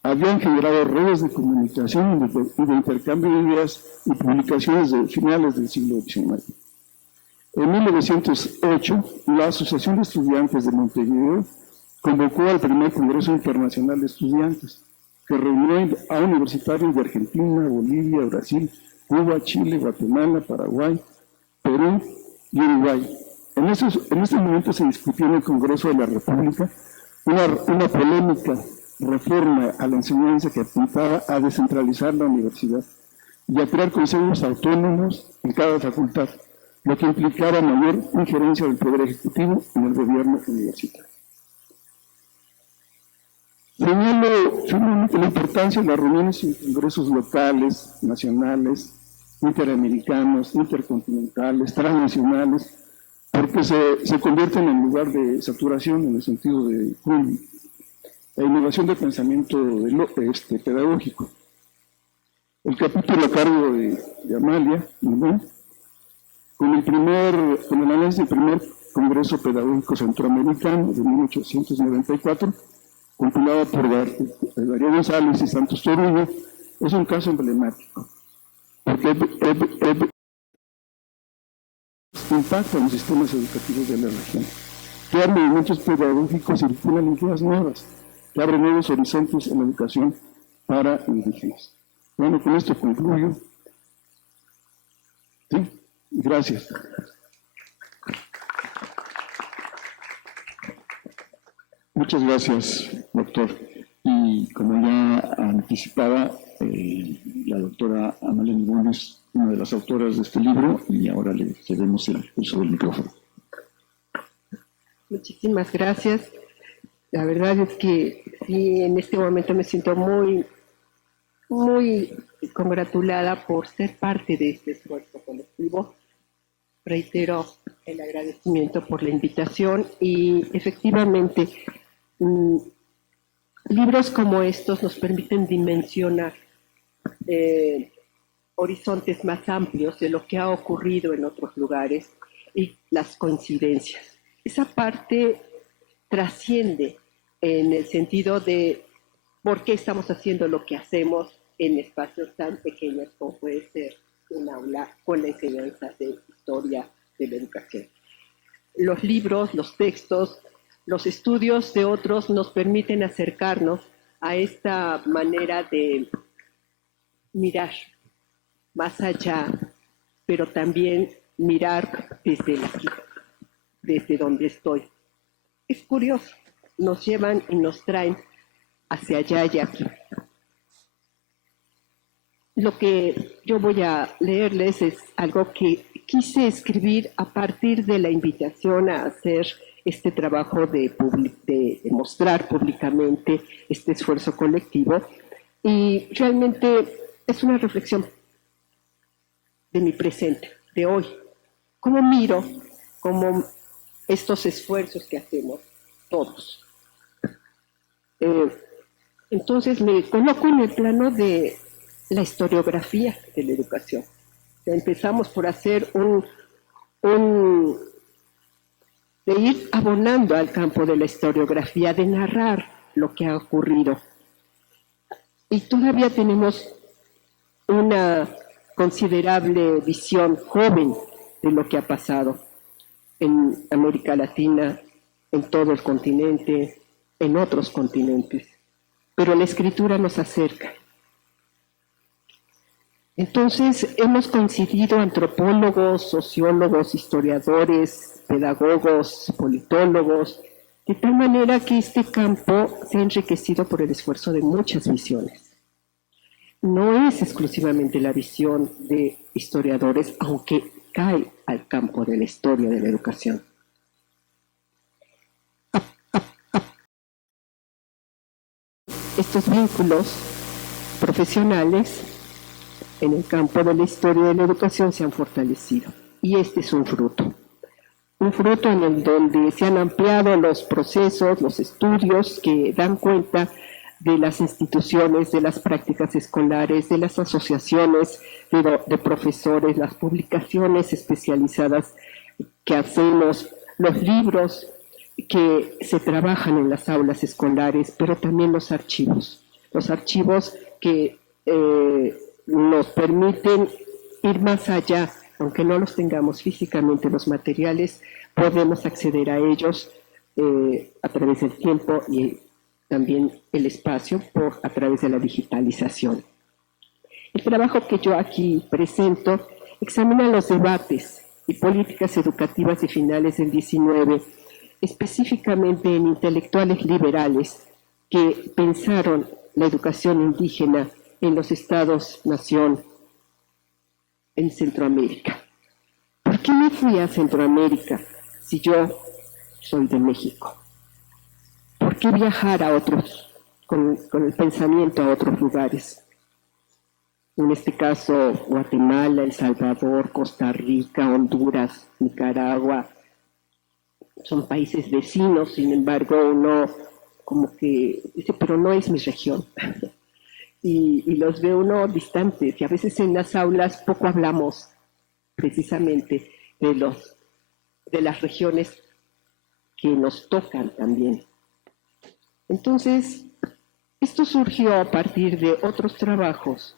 habían generado redes de comunicación y de intercambio de ideas y publicaciones de finales del siglo XIX. En 1908, la Asociación de Estudiantes de Montevideo convocó al primer Congreso Internacional de Estudiantes, que reunió a universitarios de Argentina, Bolivia, Brasil, Cuba, Chile, Guatemala, Paraguay, Perú y Uruguay. En este momento se discutió en el Congreso de la República una polémica reforma a la enseñanza que apuntaba a descentralizar la universidad y a crear consejos autónomos en cada facultad, lo que implicaba mayor injerencia del Poder Ejecutivo en el gobierno universitario. Señalo finalmente la importancia de las reuniones en congresos locales, nacionales, interamericanos, intercontinentales, transnacionales, porque se convierten en lugar de saturación en el sentido de la innovación del pensamiento pedagógico. El capítulo a cargo de Amalia, ¿no?, con el análisis del primer Congreso Pedagógico Centroamericano de 1894, compilado por Darío González y Santos Torullo, es un caso emblemático, porque impacta en los sistemas educativos de la región, crear movimientos pedagógicos y circulan ideas nuevas, que abren nuevos horizontes en la educación para indígenas. Bueno, con esto concluyo. Sí, gracias. Muchas gracias, doctor. Y como ya anticipaba, la doctora Amalia Nibón es una de las autoras de este libro y ahora le cedemos el uso del micrófono. Muchísimas gracias. La verdad es que sí, en este momento me siento muy congratulada por ser parte de este esfuerzo colectivo. Reitero el agradecimiento por la invitación y efectivamente libros como estos nos permiten dimensionar horizontes más amplios de lo que ha ocurrido en otros lugares y las coincidencias. Esa parte trasciende en el sentido de por qué estamos haciendo lo que hacemos en espacios tan pequeños como puede ser un aula con la enseñanza de historia de la educación. Los libros, los textos, los estudios de otros nos permiten acercarnos a esta manera de mirar más allá, pero también mirar desde el aquí, desde donde estoy. Es curioso, nos llevan y nos traen hacia allá y aquí. Lo que yo voy a leerles es algo que quise escribir a partir de la invitación a hacer este trabajo de mostrar públicamente este esfuerzo colectivo, y realmente es una reflexión de mi presente, de hoy. ¿Cómo miro cómo estos esfuerzos que hacemos todos? Entonces me coloco en el plano de la historiografía de la educación. Empezamos por hacer de ir abonando al campo de la historiografía, de narrar lo que ha ocurrido. Y todavía tenemos una considerable visión joven de lo que ha pasado en América Latina, en todo el continente, en otros continentes. Pero la escritura nos acerca. Entonces, hemos coincidido antropólogos, sociólogos, historiadores, pedagogos, politólogos, de tal manera que este campo se ha enriquecido por el esfuerzo de muchas visiones. No es exclusivamente la visión de historiadores, aunque cae al campo de la historia de la educación. Estos vínculos profesionales en el campo de la historia de la educación se han fortalecido, y este es un fruto en el donde se han ampliado los procesos, los estudios que dan cuenta de las instituciones, de las prácticas escolares, de las asociaciones de profesores, las publicaciones especializadas que hacemos, los libros que se trabajan en las aulas escolares, pero también los archivos que nos permiten ir más allá, aunque no los tengamos físicamente los materiales, podemos acceder a ellos a través del tiempo y también el espacio a través de la digitalización. El trabajo que yo aquí presento examina los debates y políticas educativas de finales del XIX, específicamente en intelectuales liberales que pensaron la educación indígena en los estados-nación en Centroamérica. ¿Por qué me fui a Centroamérica si yo soy de México? ¿Por qué viajar a otros, con el pensamiento a otros lugares? En este caso, Guatemala, El Salvador, Costa Rica, Honduras, Nicaragua, son países vecinos, sin embargo, uno como que dice, pero no es mi región. y los ve uno distantes, y a veces en las aulas poco hablamos precisamente de las regiones que nos tocan también. Entonces, esto surgió a partir de otros trabajos,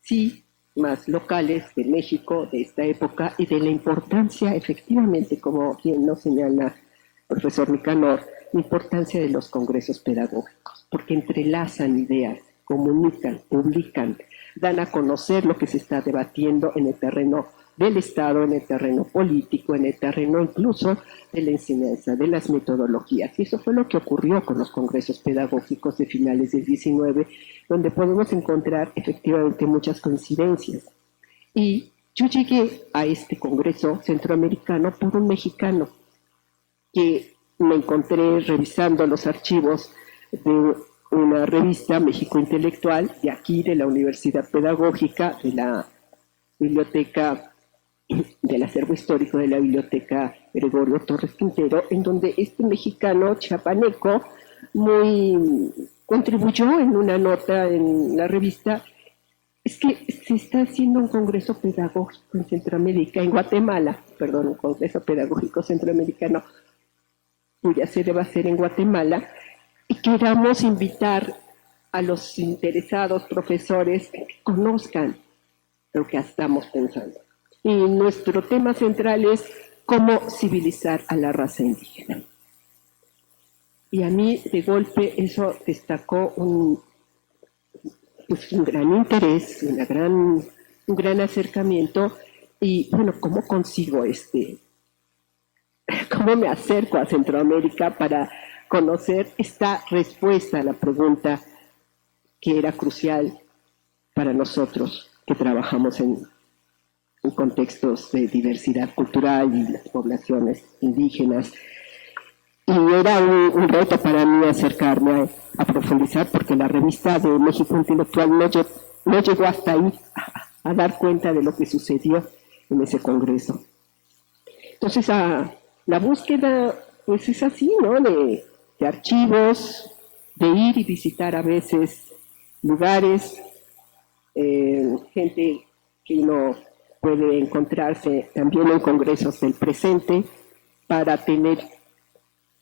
sí, más locales de México, de esta época, y de la importancia, efectivamente, como bien nos señala el profesor Nicanor, la importancia de los congresos pedagógicos, porque entrelazan ideas, comunican, publican, dan a conocer lo que se está debatiendo en el terreno del Estado, en el terreno político, en el terreno incluso de la enseñanza, de las metodologías. Y eso fue lo que ocurrió con los congresos pedagógicos de finales del XIX, donde podemos encontrar efectivamente muchas coincidencias. Y yo llegué a este congreso centroamericano por un mexicano que me encontré revisando los archivos de una revista México Intelectual, de aquí, de la Universidad Pedagógica, de la biblioteca, del acervo histórico de la biblioteca Gregorio Torres Quintero, en donde este mexicano chiapaneco contribuyó en una nota en la revista, es que se está haciendo un congreso pedagógico en Centroamérica, en Guatemala, perdón, un congreso pedagógico centroamericano, cuya sede va a ser en Guatemala, y queramos invitar a los interesados profesores que conozcan lo que estamos pensando. Y nuestro tema central es cómo civilizar a la raza indígena. Y a mí, de golpe, eso destacó un gran interés, un gran acercamiento. Y, bueno, ¿cómo consigo cómo me acerco a Centroamérica para conocer esta respuesta a la pregunta que era crucial para nosotros que trabajamos en contextos de diversidad cultural y las poblaciones indígenas? Y era un reto para mí acercarme a profundizar, porque la revista de México Intelectual no llegó hasta ahí a dar cuenta de lo que sucedió en ese congreso. Entonces, la búsqueda pues es así, ¿no? De archivos, de ir y visitar a veces lugares, gente que uno puede encontrarse también en congresos del presente para tener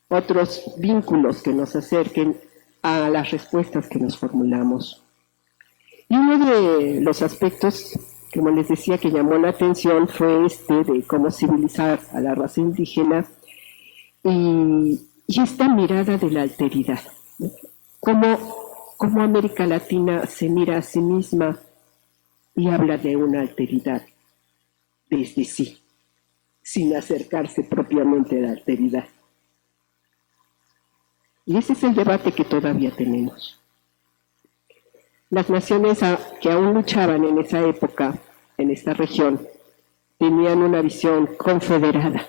otros vínculos que nos acerquen a las respuestas que nos formulamos. Y uno de los aspectos, como les decía, que llamó la atención fue de cómo civilizar a la raza indígena y esta mirada de la alteridad, ¿no? Cómo América Latina se mira a sí misma y habla de una alteridad desde sí, sin acercarse propiamente a la alteridad. Y ese es el debate que todavía tenemos. Las naciones que aún luchaban en esa época, en esta región, tenían una visión confederada,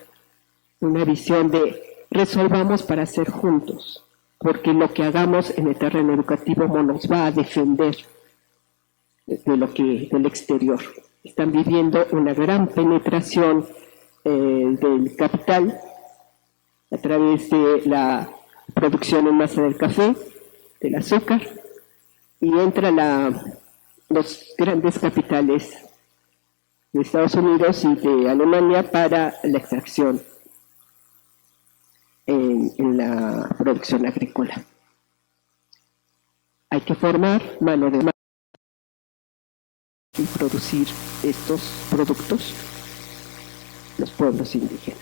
una visión de resolvamos para ser juntos, porque lo que hagamos en el terreno educativo nos va a defender del exterior. Están viviendo una gran penetración del capital a través de la producción en masa del café, del azúcar, y entran los grandes capitales de Estados Unidos y de Alemania para la extracción en la producción agrícola. Hay que formar mano de obra y producir estos productos los pueblos indígenas.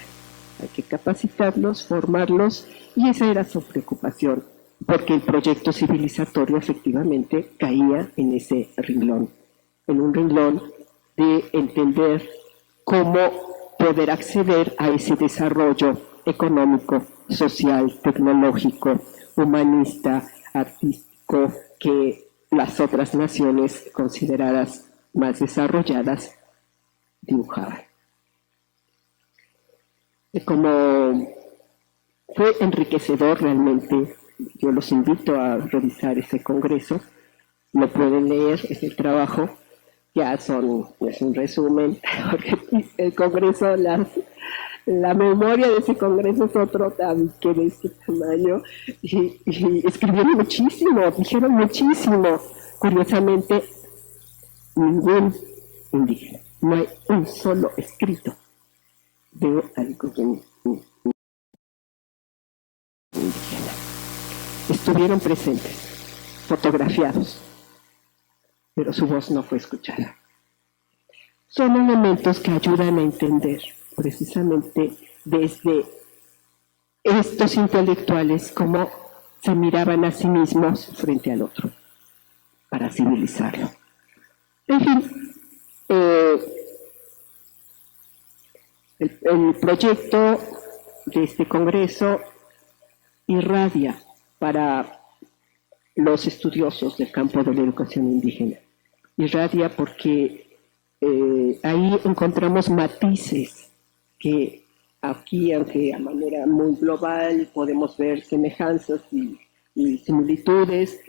hay que capacitarlos, formarlos, y esa era su preocupación, porque el proyecto civilizatorio efectivamente caía en ese renglón, en un renglón de entender cómo poder acceder a ese desarrollo económico, social, tecnológico, humanista, artístico, que las otras naciones consideradas más desarrolladas dibujaban. Como fue enriquecedor realmente, yo los invito a revisar ese congreso, lo pueden leer, es el trabajo, ya son, es un resumen, porque el congreso, la memoria de ese congreso es otro tabique de este tamaño, y escribieron muchísimo, dijeron muchísimo. Curiosamente, ningún indígena, no hay un solo escrito de algún indígena. Estuvieron presentes, fotografiados, pero su voz no fue escuchada. Son elementos que ayudan a entender precisamente desde estos intelectuales cómo se miraban a sí mismos frente al otro, para civilizarlo. En fin, el proyecto de este congreso irradia para los estudiosos del campo de la educación indígena. Irradia porque ahí encontramos matices que aquí, aunque a manera muy global podemos ver semejanzas y similitudes,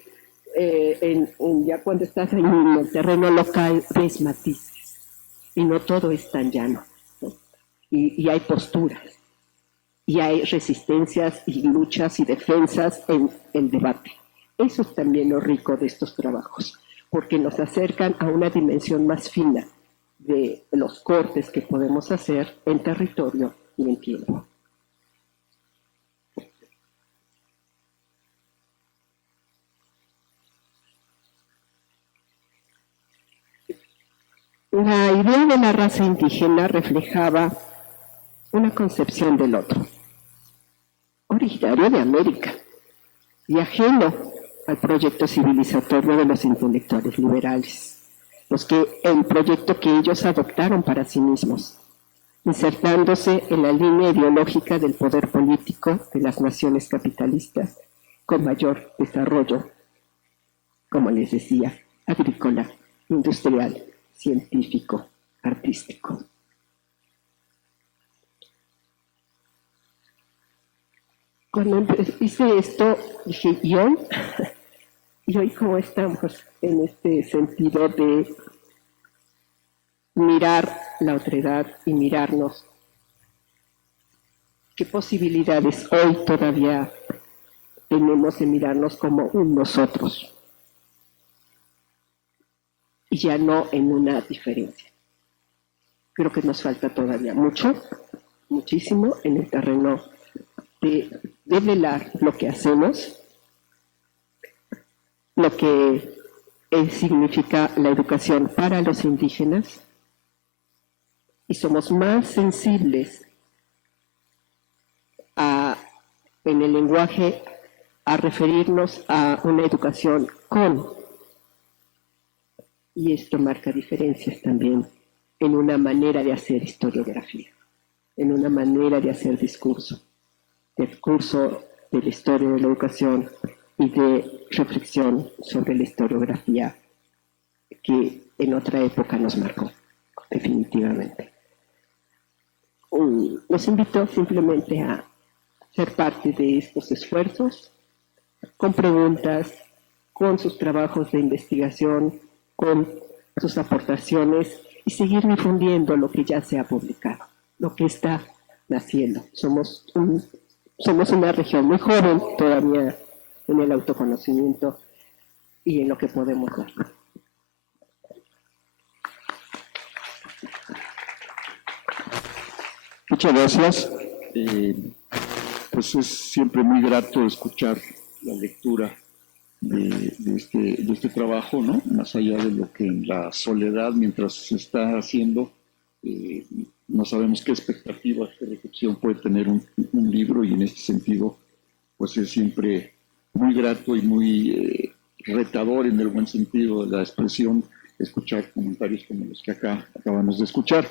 ya cuando estás en el terreno local ves matices y no todo es tan llano, ¿no? Y hay posturas y hay resistencias y luchas y defensas en el debate. Eso es también lo rico de estos trabajos, porque nos acercan a una dimensión más fina de los cortes que podemos hacer en territorio y en tiempo. La idea de la raza indígena reflejaba una concepción del otro, originario de América y ajeno al proyecto civilizatorio de los intelectuales liberales, el proyecto que ellos adoptaron para sí mismos, insertándose en la línea ideológica del poder político de las naciones capitalistas con mayor desarrollo, como les decía, agrícola, industrial, científico, artístico. Cuando hice esto, dije, ¿y hoy? ¿Y hoy cómo estamos en este sentido de mirar la otredad y mirarnos? ¿Qué posibilidades hoy todavía tenemos de mirarnos como un nosotros? Y ya no en una diferencia. Creo que nos falta todavía mucho, muchísimo en el terreno de develar lo que hacemos, lo que significa la educación para los indígenas, y somos más sensibles en el lenguaje a referirnos a una educación con, y esto marca diferencias también en una manera de hacer historiografía, en una manera de hacer discurso de la historia de la educación y de reflexión sobre la historiografía que en otra época nos marcó, definitivamente. Los invito simplemente a ser parte de estos esfuerzos, con preguntas, con sus trabajos de investigación, con sus aportaciones y seguir difundiendo lo que ya se ha publicado, lo que está naciendo. Somos una región muy joven todavía en el autoconocimiento y en lo que podemos dar. Muchas gracias. Pues es siempre muy grato escuchar la lectura de este trabajo, ¿no? Más allá de lo que en la soledad, mientras se está haciendo, No sabemos qué expectativas, qué recepción puede tener un libro, y en este sentido, pues es siempre muy grato y muy retador, en el buen sentido de la expresión, escuchar comentarios como los que acá acabamos de escuchar.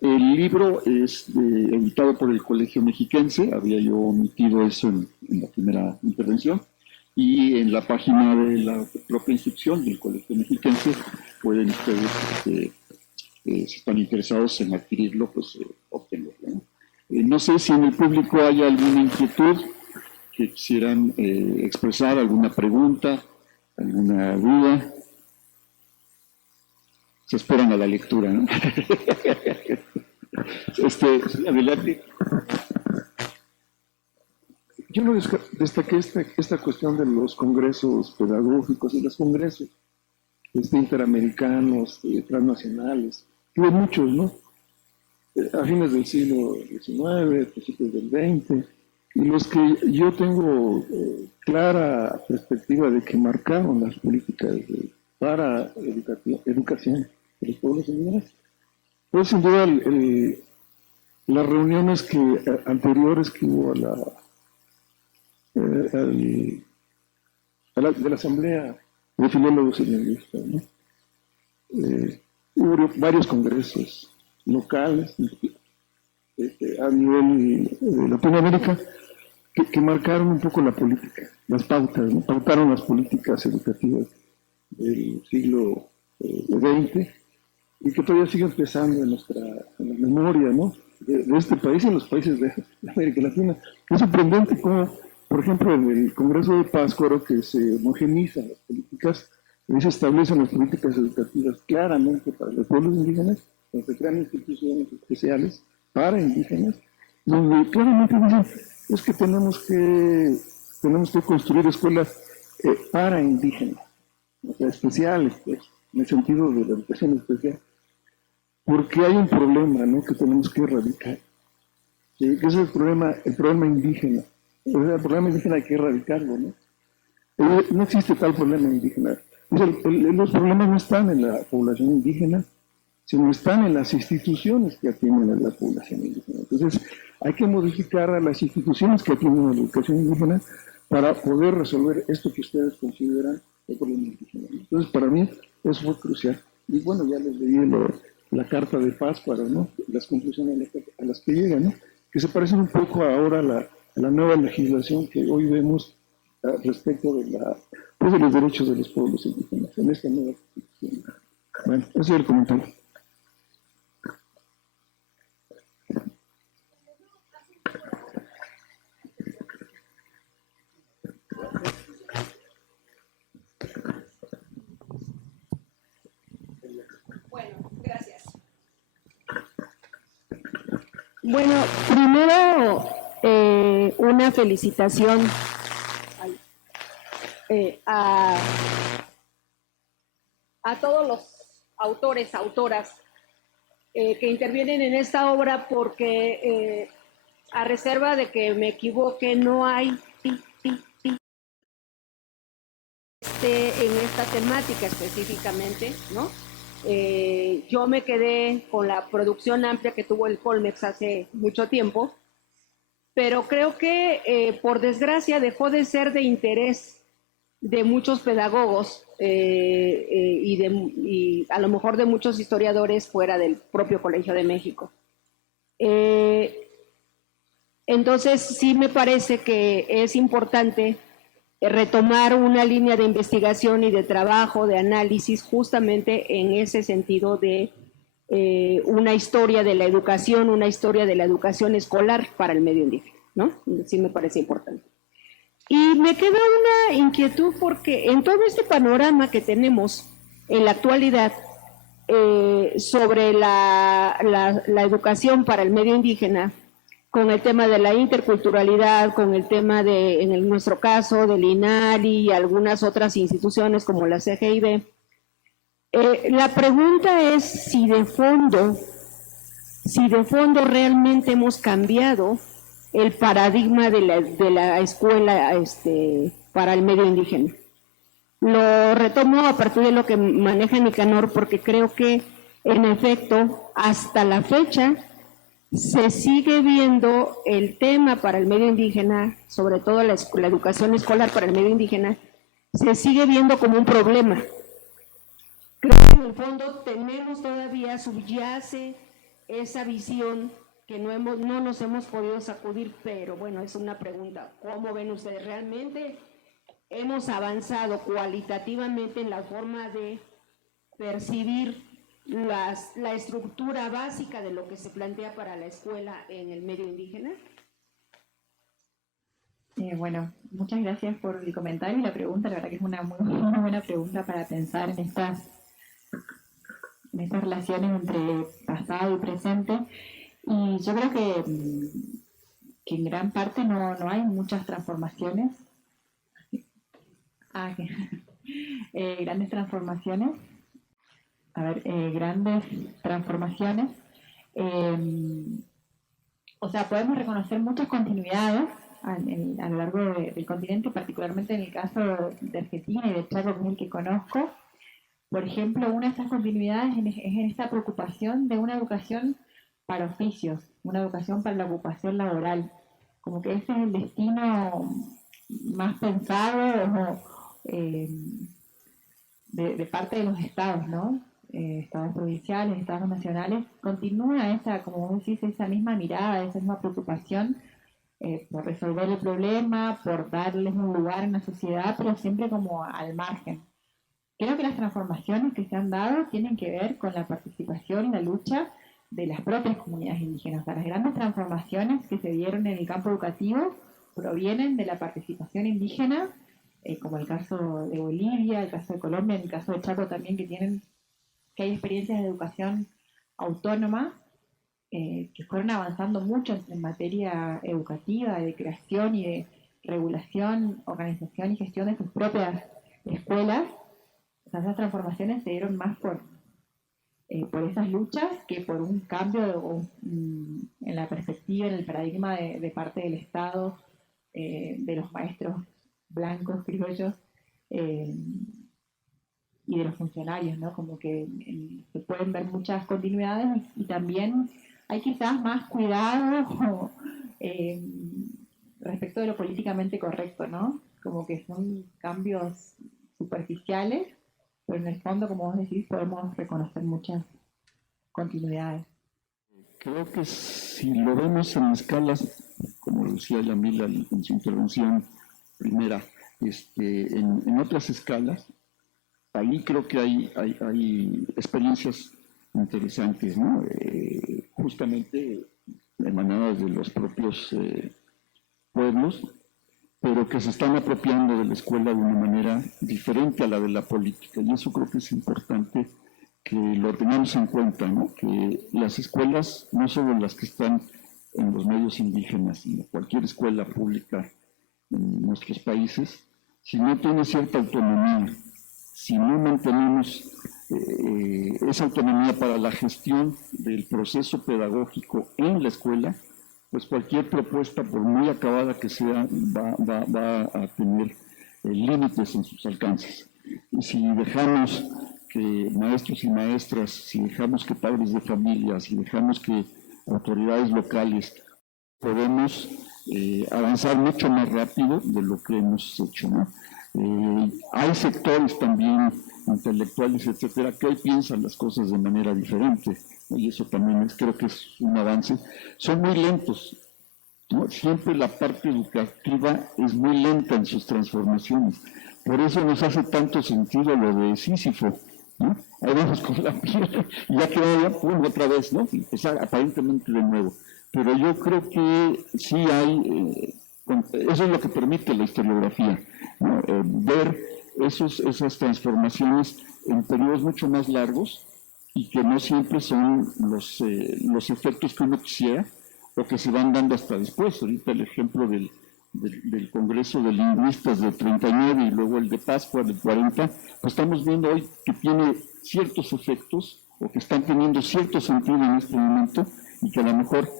El libro es editado por el Colegio Mexiquense, había yo omitido eso en la primera intervención, y en la página de la propia instrucción del Colegio Mexiquense pueden ustedes, si están interesados en adquirirlo, pues obtenerlo, ¿no? No sé si en el público hay alguna inquietud que quisieran expresar, alguna pregunta, alguna duda. Se esperan a la lectura, ¿no? Adelante. Yo no destaqué esta cuestión de los congresos pedagógicos y los congresos interamericanos, transnacionales, hubo muchos, ¿no? A fines del siglo XIX, principios del XX, y los que yo tengo clara perspectiva de que marcaron las políticas para educación de los pueblos indígenas, pues sin duda las reuniones anteriores que hubo de la Asamblea de Filólogos y Lingüistas, ¿no? Hubo varios congresos locales a nivel de Latinoamérica que marcaron un poco la política, las pautas, ¿no? Pautaron las políticas educativas del siglo XX y que todavía siguen pesando en la memoria, ¿no? de este país y en los países de América Latina. Es sorprendente cómo, por ejemplo, en el Congreso de Pátzcuaro, que se homogenizan las políticas, y se establecen las políticas educativas claramente para los pueblos indígenas, donde se crean instituciones especiales para indígenas, donde claramente dicen, es que tenemos que construir escuelas para indígenas, o sea, especiales, pues, en el sentido de la educación especial, porque hay un problema, ¿no?, que tenemos que erradicar, ¿sí? Que es el problema indígena. O sea, el problema indígena hay que erradicarlo, ¿no? No existe tal problema indígena. Los problemas no están en la población indígena, sino están en las instituciones que atienden a la población indígena. Entonces, hay que modificar a las instituciones que atienden a la educación indígena para poder resolver esto que ustedes consideran el problema indígena. Entonces, para mí, eso fue crucial. Y bueno, ya les leí la carta de Pátzcuaro, ¿no? Las conclusiones a las que llegan, ¿no? Que se parecen un poco ahora a la nueva legislación que hoy vemos respecto de los derechos de los pueblos indígenas en esta nueva constitución. Bueno, ese es el comentario. Bueno, gracias. Bueno, primero una felicitación a todos los autores, autoras que intervienen en esta obra, porque a reserva de que me equivoque, no hay en esta temática específicamente, ¿no? Yo me quedé con la producción amplia que tuvo el Colmex hace mucho tiempo, pero creo que por desgracia dejó de ser de interés de muchos pedagogos y a lo mejor de muchos historiadores fuera del propio Colegio de México. Entonces sí me parece que es importante retomar una línea de investigación y de trabajo, de análisis, justamente en ese sentido de una historia de la educación escolar para el medio indígena, ¿no? Sí me parece importante. Y me queda una inquietud porque en todo este panorama que tenemos en la actualidad sobre la educación para el medio indígena, con el tema de la interculturalidad, con el tema de, en nuestro caso, del INALI y algunas otras instituciones como la CGIB, la pregunta es si de fondo realmente hemos cambiado el paradigma de la escuela para el medio indígena. Lo retomo a partir de lo que maneja Nicanor, porque creo que en efecto, hasta la fecha, se sigue viendo el tema para el medio indígena, sobre todo la educación escolar para el medio indígena, se sigue viendo como un problema. Creo que en el fondo tenemos todavía, subyace esa visión que no nos hemos podido sacudir, pero bueno, es una pregunta. ¿Cómo ven ustedes? ¿Realmente hemos avanzado cualitativamente en la forma de percibir la estructura básica de lo que se plantea para la escuela en el medio indígena? Bueno, muchas gracias por el comentario y la pregunta. La verdad que es una muy buena pregunta para pensar en estas relaciones entre pasado y presente. Y yo creo que en gran parte no hay muchas transformaciones. Grandes transformaciones. Grandes transformaciones. O sea, podemos reconocer muchas continuidades a lo largo del continente, particularmente en el caso de Argentina y de Chaco, que es el que conozco. Por ejemplo, una de estas continuidades es en esta preocupación de una educación para oficios, una educación para la ocupación laboral. Como que ese es el destino más pensado de parte de los estados, ¿no? Estados provinciales, estados nacionales. Continúa esa, como vos decís, esa misma mirada, esa misma preocupación por resolver el problema, por darles un lugar en la sociedad, pero siempre como al margen. Creo que las transformaciones que se han dado tienen que ver con la participación y la lucha de las propias comunidades indígenas. O sea, las grandes transformaciones que se dieron en el campo educativo provienen de la participación indígena, como el caso de Bolivia, el caso de Colombia, el caso de Chaco también, que hay experiencias de educación autónoma que fueron avanzando mucho en materia educativa, de creación y de regulación, organización y gestión de sus propias escuelas. O sea, esas transformaciones se dieron más por esas luchas que por un cambio en la perspectiva, en el paradigma de parte del Estado, de los maestros blancos, criollos, y de los funcionarios, ¿no? Como que se pueden ver muchas continuidades y también hay quizás más cuidado respecto de lo políticamente correcto, ¿no? Como que son cambios superficiales, pero en el fondo, como vos decís, podemos reconocer muchas continuidades. Creo que si lo vemos en escalas, como lo decía Yamila en su intervención primera, en otras escalas, ahí creo que hay experiencias interesantes, ¿no? Justamente emanadas de los propios pueblos, pero que se están apropiando de la escuela de una manera diferente a la de la política. Y eso creo que es importante que lo tengamos en cuenta, ¿no? Que las escuelas, no solo las que están en los medios indígenas, sino cualquier escuela pública en nuestros países, si no tiene cierta autonomía, si no mantenemos esa autonomía para la gestión del proceso pedagógico en la escuela, pues cualquier propuesta, por muy acabada que sea, va a tener límites en sus alcances. Y si dejamos que maestros y maestras, si dejamos que padres de familia, si dejamos que autoridades locales, podemos avanzar mucho más rápido de lo que hemos hecho, ¿no? Hay sectores también intelectuales, etcétera, que hoy piensan las cosas de manera diferente, ¿no? Y eso también creo que es un avance. Son muy lentos, ¿no? Siempre la parte educativa es muy lenta en sus transformaciones. Por eso nos hace tanto sentido lo de Sísifo, ¿no? Ahí vamos con la piedra y ya quedó ya, otra vez, ¿no? Y empezar aparentemente de nuevo. Pero yo creo que sí hay, eso es lo que permite la historiografía, ¿no? Ver esas transformaciones en periodos mucho más largos y que no siempre son los efectos que uno quisiera o que se van dando hasta después. Ahorita el ejemplo del Congreso de Lingüistas del 39 y luego el de Pascua del 40, pues estamos viendo hoy que tiene ciertos efectos o que están teniendo cierto sentido en este momento y que a lo mejor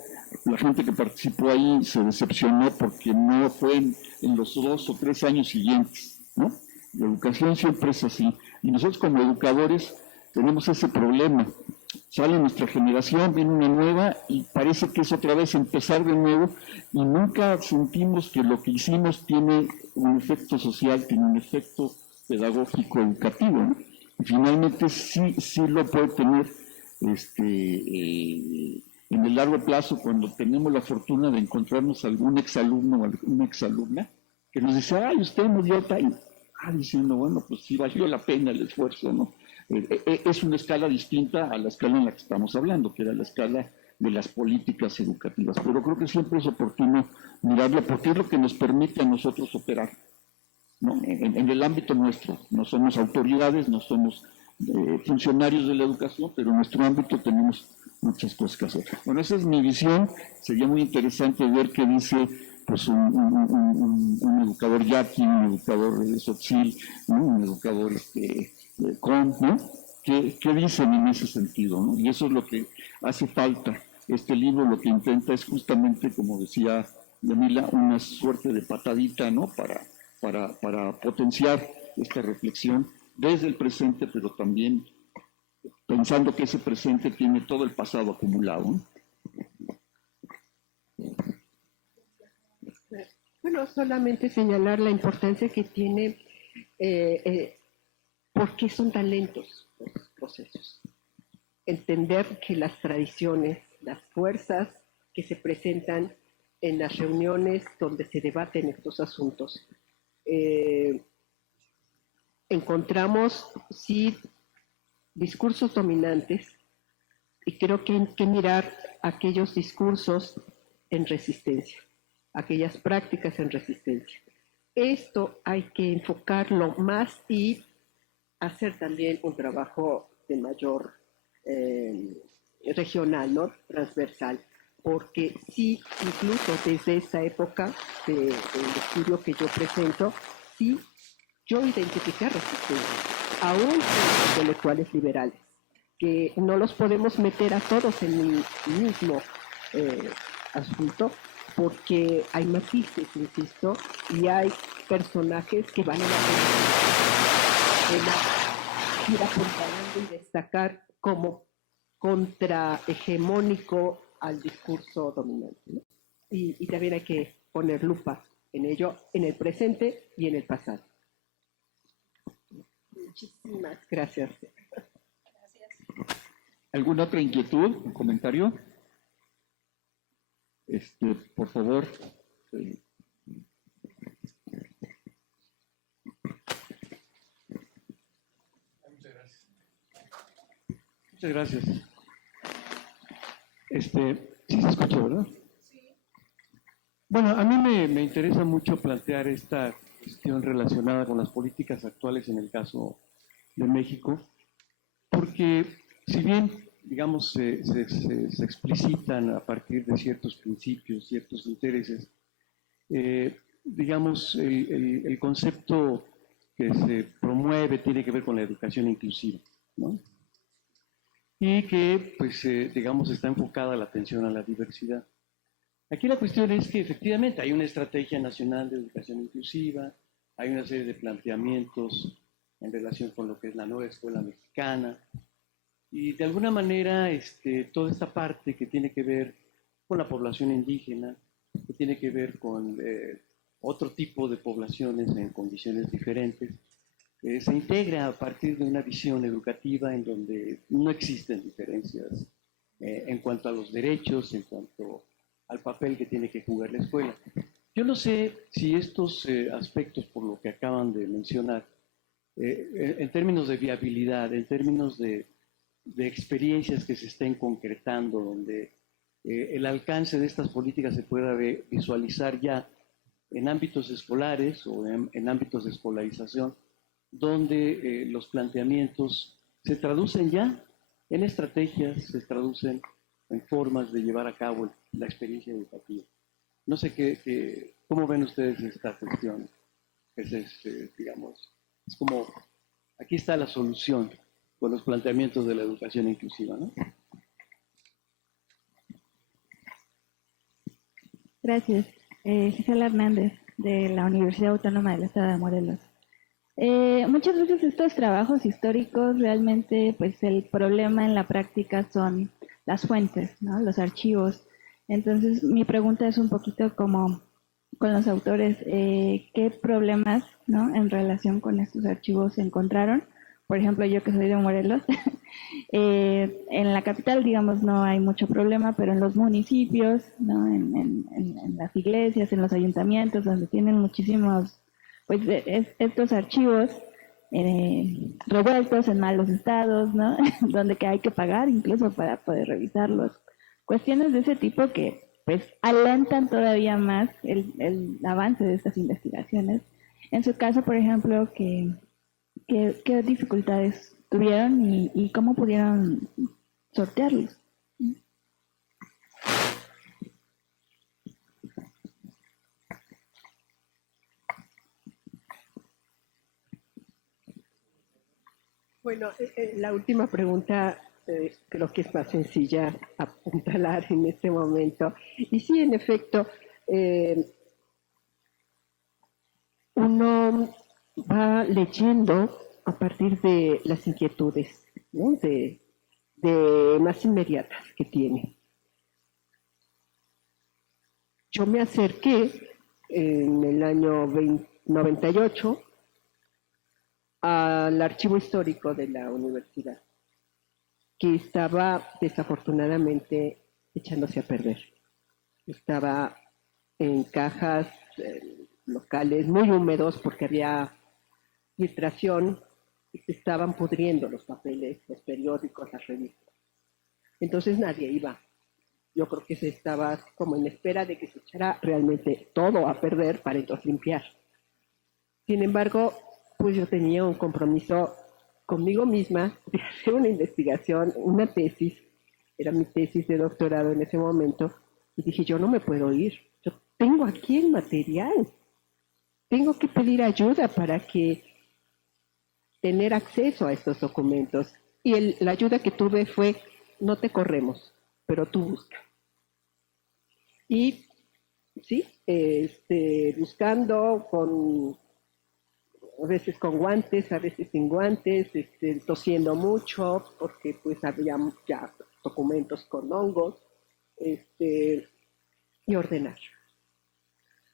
la gente que participó ahí se decepcionó porque no fue en los 2 o 3 años siguientes, ¿no? La educación siempre es así. Y nosotros como educadores tenemos ese problema. Sale nuestra generación, viene una nueva y parece que es otra vez empezar de nuevo y nunca sentimos que lo que hicimos tiene un efecto social, tiene un efecto pedagógico, educativo, ¿no? Y finalmente sí lo puede tener en el largo plazo cuando tenemos la fortuna de encontrarnos algún exalumno o alguna exalumna que nos dice, ay, usted es muy idiota, y diciendo, bueno, pues sí valió la pena el esfuerzo, ¿no? Es una escala distinta a la escala en la que estamos hablando, que era la escala de las políticas educativas, pero creo que siempre es oportuno mirarlo porque es lo que nos permite a nosotros operar, ¿no? En el ámbito nuestro. No somos autoridades, no somos funcionarios de la educación, pero en nuestro ámbito tenemos muchas cosas que hacer. Bueno, esa es mi visión. Sería muy interesante ver qué dice pues un educador yaqui, un educador Tzotzil, ¿no? Un educador con, ¿no? ¿Qué dicen en ese sentido, ¿no? Y eso es lo que hace falta. Este libro lo que intenta es justamente, como decía Yamila, una suerte de patadita, ¿no? Para potenciar esta reflexión desde el presente, pero también pensando que ese presente tiene todo el pasado acumulado, ¿no? Bueno, solamente señalar la importancia que tiene, por qué son tan lentos los procesos. Entender que las tradiciones, las fuerzas que se presentan en las reuniones donde se debaten estos asuntos, encontramos, sí, discursos dominantes, y creo que hay que mirar aquellos discursos en resistencia, aquellas prácticas en resistencia. Esto hay que enfocarlo más y hacer también un trabajo de mayor regional, ¿no? Transversal, porque sí, incluso desde esa época del estudio que yo presento, sí, yo identifiqué resistencia, aún en intelectuales liberales, que no los podemos meter a todos en el mismo asunto, porque hay matices, insisto, y hay personajes que valen la pena ir apuntalando y destacar como contrahegemónico al discurso dominante, ¿no? Y también hay que poner lupa en ello, en el presente y en el pasado. Muchísimas gracias. ¿Alguna otra inquietud o comentario? Por favor. Muchas gracias. Sí se escucha, ¿verdad? Sí. Bueno, a mí me interesa mucho plantear esta cuestión relacionada con las políticas actuales en el caso de México, porque si bien, digamos, se explicitan a partir de ciertos principios, ciertos intereses, digamos, el concepto que se promueve tiene que ver con la educación inclusiva, ¿no? Y que, pues, digamos, está enfocada la atención a la diversidad. Aquí la cuestión es que efectivamente hay una estrategia nacional de educación inclusiva, hay una serie de planteamientos en relación con lo que es la nueva escuela mexicana, y de alguna manera toda esta parte que tiene que ver con la población indígena, que tiene que ver con otro tipo de poblaciones en condiciones diferentes, se integra a partir de una visión educativa en donde no existen diferencias en cuanto a los derechos, en cuanto al papel que tiene que jugar la escuela. Yo no sé si estos aspectos, por lo que acaban de mencionar, en términos de viabilidad, en términos de experiencias que se estén concretando, donde el alcance de estas políticas se pueda visualizar ya en ámbitos escolares o en ámbitos de escolarización, donde los planteamientos se traducen ya en estrategias, se traducen en formas de llevar a cabo la experiencia educativa. No sé cómo ven ustedes esta cuestión. Digamos, es como, aquí está la solución con los planteamientos de la educación inclusiva, ¿no? Gracias. Gisela Hernández, de la Universidad Autónoma del Estado de Morelos. Muchas veces estos trabajos históricos realmente, pues el problema en la práctica son las fuentes, ¿no? Los archivos. Entonces, mi pregunta es un poquito como con los autores, ¿qué problemas, ¿no? En relación con estos archivos se encontraron? Por ejemplo, yo que soy de Morelos, en la capital, digamos, no hay mucho problema, pero en los municipios, ¿no? En las iglesias, en los ayuntamientos, donde tienen muchísimos, pues, estos archivos revueltos en malos estados, ¿no? Donde que hay que pagar incluso para poder revisarlos. Cuestiones de ese tipo que, pues, alentan todavía más el avance de estas investigaciones. En su caso, por ejemplo, ¿qué dificultades tuvieron y cómo pudieron sortearlos? Bueno, la última pregunta creo que es más sencilla apuntalar en este momento. Y sí, en efecto, uno va leyendo a partir de las inquietudes, ¿no? de más inmediatas que tiene. Yo me acerqué en el año 98 al archivo histórico de la universidad, que estaba desafortunadamente echándose a perder. Estaba en cajas locales muy húmedos porque había filtración y se estaban pudriendo los papeles, los periódicos, las revistas. Entonces nadie iba. Yo creo que se estaba como en espera de que se echara realmente todo a perder para entonces limpiar. Sin embargo, pues yo tenía un compromiso conmigo misma de hacer una investigación, una tesis, era mi tesis de doctorado en ese momento, y dije, yo no me puedo ir, yo tengo aquí el material, tengo que pedir ayuda para que tener acceso a estos documentos. Y la ayuda que tuve fue, no te corremos, pero tú busca. Y sí, buscando a veces con guantes, a veces sin guantes, tosiendo mucho, porque pues había ya documentos con hongos, y ordenar.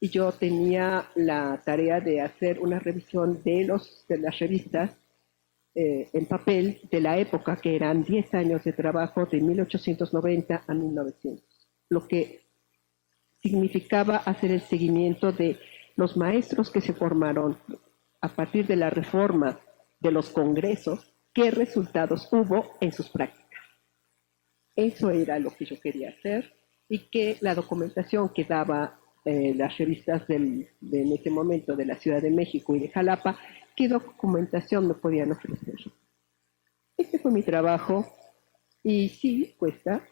Y yo tenía la tarea de hacer una revisión de las revistas en papel de la época, que eran 10 años de trabajo de 1890 a 1900, lo que significaba hacer el seguimiento de los maestros que se formaron a partir de la reforma de los congresos, qué resultados hubo en sus prácticas. Eso era lo que yo quería hacer y que la documentación que daba las revistas en ese momento de la Ciudad de México y de Jalapa, qué documentación me podían ofrecer. Este fue mi trabajo y sí, cuesta,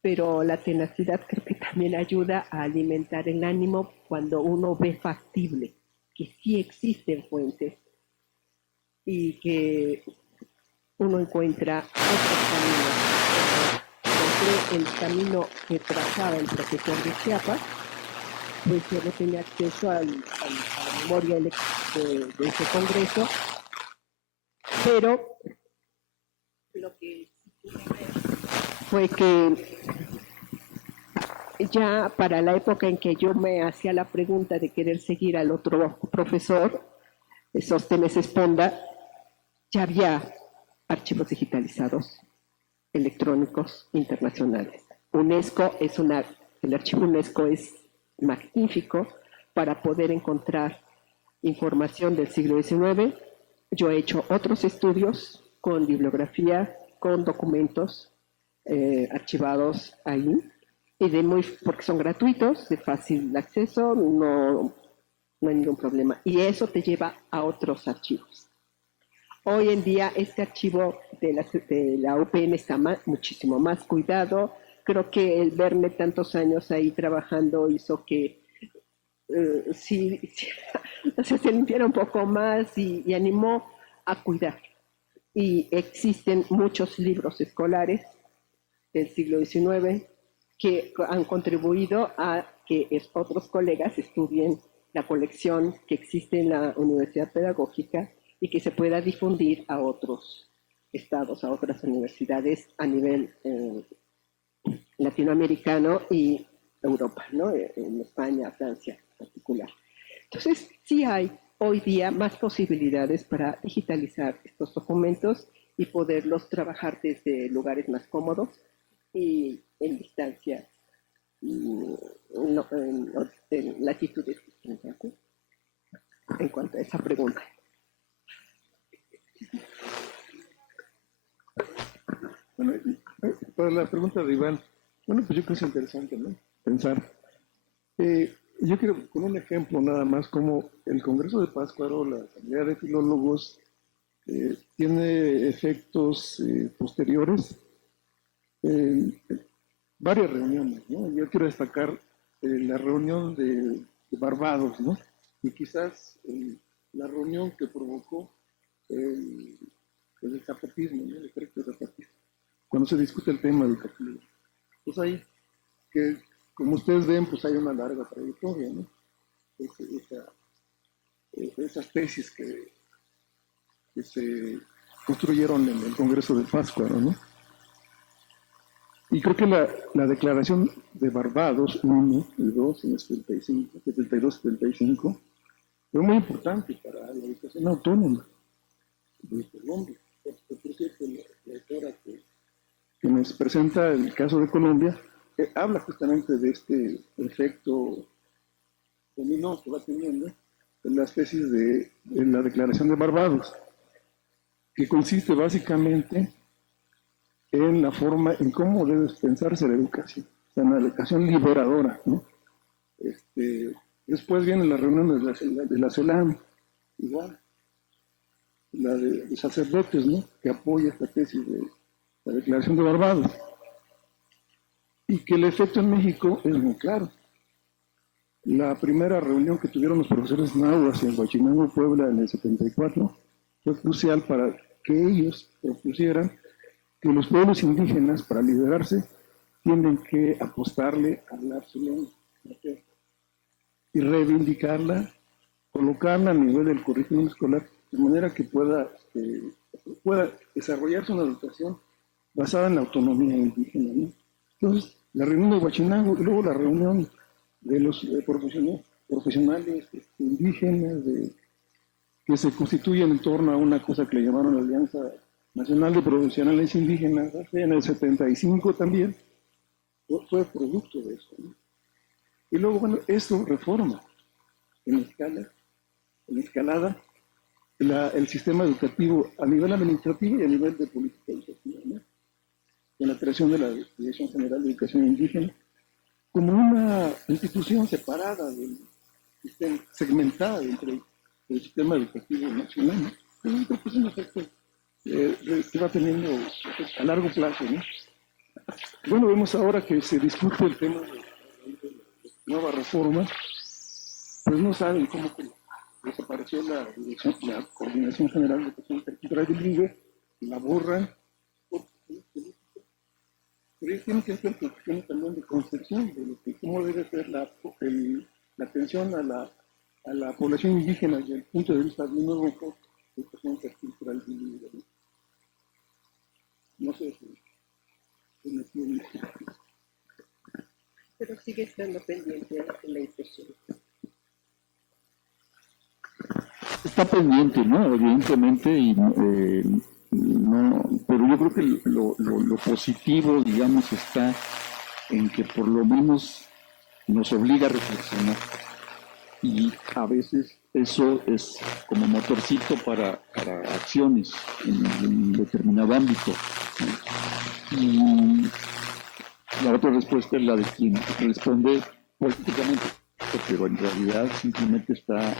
pero la tenacidad creo que también ayuda a alimentar el ánimo cuando uno ve factible que sí existen fuentes y que uno encuentra otros caminos. Encontré el camino que trazaba el profesor de Chiapas, pues yo no tenía acceso a la memoria de ese congreso, pero lo que fue que ya para la época en que yo me hacía la pregunta de querer seguir al otro profesor, Sóstenes Esponda, ya había archivos digitalizados, electrónicos, internacionales. El archivo UNESCO es magnífico para poder encontrar información del siglo XIX. Yo he hecho otros estudios con bibliografía, con documentos archivados ahí, porque son gratuitos, de fácil acceso, no hay ningún problema. Y eso te lleva a otros archivos. Hoy en día este archivo de la UPN está muchísimo más cuidado. Creo que el verme tantos años ahí trabajando hizo que se limpiara un poco más y animó a cuidar. Y existen muchos libros escolares del siglo XIX que han contribuido a que otros colegas estudien la colección que existe en la Universidad Pedagógica y que se pueda difundir a otros estados, a otras universidades a nivel latinoamericano y Europa, ¿no? En España, Francia en particular. Entonces, sí hay hoy día más posibilidades para digitalizar estos documentos y poderlos trabajar desde lugares más cómodos y en distancia, en latitudes distintas, ¿sí? En cuanto a esa pregunta. Bueno, para la pregunta de Iván, bueno, pues yo creo que es interesante, ¿no? Pensar. Yo quiero, con un ejemplo nada más, como el Congreso de Pátzcuaro, la Asamblea de Filólogos, tiene efectos posteriores, varias reuniones, ¿no? Yo quiero destacar la reunión de Barbados, ¿no? Y quizás la reunión que provocó el zapatismo, ¿no? El efecto zapatismo, cuando se discute el tema educativo. Pues ahí, que como ustedes ven, pues hay una larga trayectoria, ¿no? Esas tesis que se construyeron en el Congreso de Pátzcuaro, ¿no? Y creo que la declaración de Barbados 1 y 2 en el 72-75 fue muy importante para la educación autónoma de Colombia. Por cierto, la autora que nos presenta el caso de Colombia habla justamente de este efecto dominó que va teniendo en las tesis de la Declaración de Barbados, que consiste básicamente en la forma, en cómo debe pensarse la educación, o sea, una educación liberadora, ¿no? Después vienen las reuniones de la CELAM, igual, la de sacerdotes, ¿no? Que apoya esta tesis de la Declaración de Barbados, y que el efecto en México es muy claro. La primera reunión que tuvieron los profesores náhuatl en Huachinango, Puebla, en el 74, fue crucial para que ellos propusieran que los pueblos indígenas, para liderarse, tienen que apostarle a hablar su lengua y reivindicarla, colocarla a nivel del currículum escolar, de manera que pueda desarrollarse una educación basada en la autonomía indígena, ¿no? Entonces, la reunión de Huachinango y luego la reunión de los profesionales indígenas que se constituyen en torno a una cosa que le llamaron la Alianza Nacional de Profesionales Indígenas, en el 75 también, fue producto de eso, ¿no? Y luego, bueno, eso reforma en escalada, el sistema educativo a nivel administrativo y a nivel de política educativa, ¿no? En la creación de la Dirección General de Educación Indígena, como una institución separada del sistema, segmentada dentro del sistema educativo nacional, ¿no? Yo creo que es un efecto que va teniendo a largo plazo, ¿no? Bueno, vemos ahora que se discute el tema de nueva reforma, pues no saben cómo desapareció la Coordinación General de Educación Cultural Bilingüe, la borran, pero ellos tienen que hacer cuestiones también de concepción de cómo debe ser la atención a la población indígena desde el punto de vista de un nuevo enfoque de educación cultural bilingüe, ¿no? No sé si me entienden. Pero sigue estando pendiente en la impresión. Está pendiente, ¿no? Evidentemente, y, no, pero yo creo que lo positivo, digamos, está en que por lo menos nos obliga a reflexionar. Y a veces eso es como motorcito para acciones en determinado ámbito, ¿no? Y la otra respuesta es la de quien responde políticamente, pero en realidad simplemente está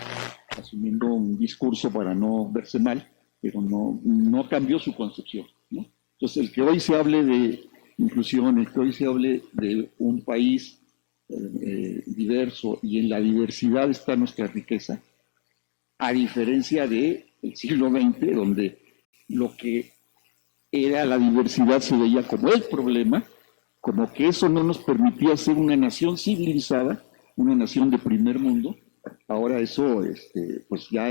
asumiendo un discurso para no verse mal, pero no cambió su concepción, ¿no? Entonces, el que hoy se hable de inclusión, el que hoy se hable de un país diverso, y en la diversidad está nuestra riqueza, a diferencia del siglo XX, donde lo que era la diversidad se veía como el problema, como que eso no nos permitía ser una nación civilizada, una nación de primer mundo, ahora eso pues ya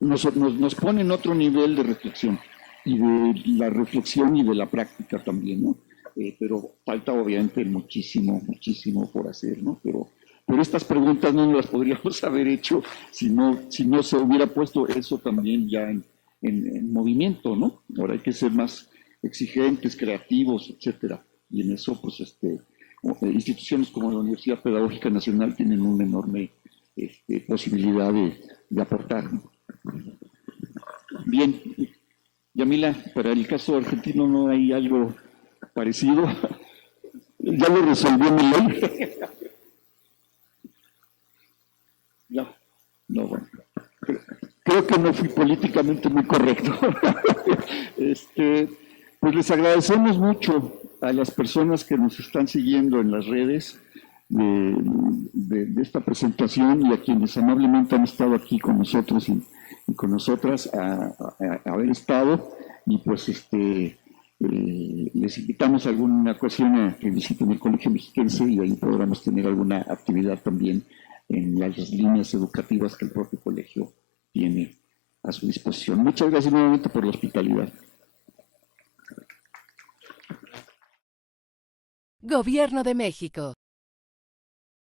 nos pone en otro nivel de reflexión, y de la reflexión y de la práctica también, ¿no? Pero falta obviamente muchísimo, muchísimo por hacer, ¿no? Pero estas preguntas no las podríamos haber hecho si no se hubiera puesto eso también ya en movimiento, ¿no? Ahora hay que ser más exigentes, creativos, etcétera. Y en eso, pues, instituciones como la Universidad Pedagógica Nacional tienen una enorme posibilidad de aportar, ¿no? Bien, Yamila, para el caso argentino no hay algo parecido. ¿Ya lo resolvió mi ley? Ya. No, bueno. Creo que no fui políticamente muy correcto. Pues les agradecemos mucho a las personas que nos están siguiendo en las redes de esta presentación, y a quienes amablemente han estado aquí con nosotros y con nosotras a haber estado, y pues les invitamos a alguna ocasión a que visiten el Colegio Mexiquense, y ahí podremos tener alguna actividad también en las líneas educativas que el propio colegio tiene a su disposición. Muchas gracias nuevamente por la hospitalidad. Gobierno de México.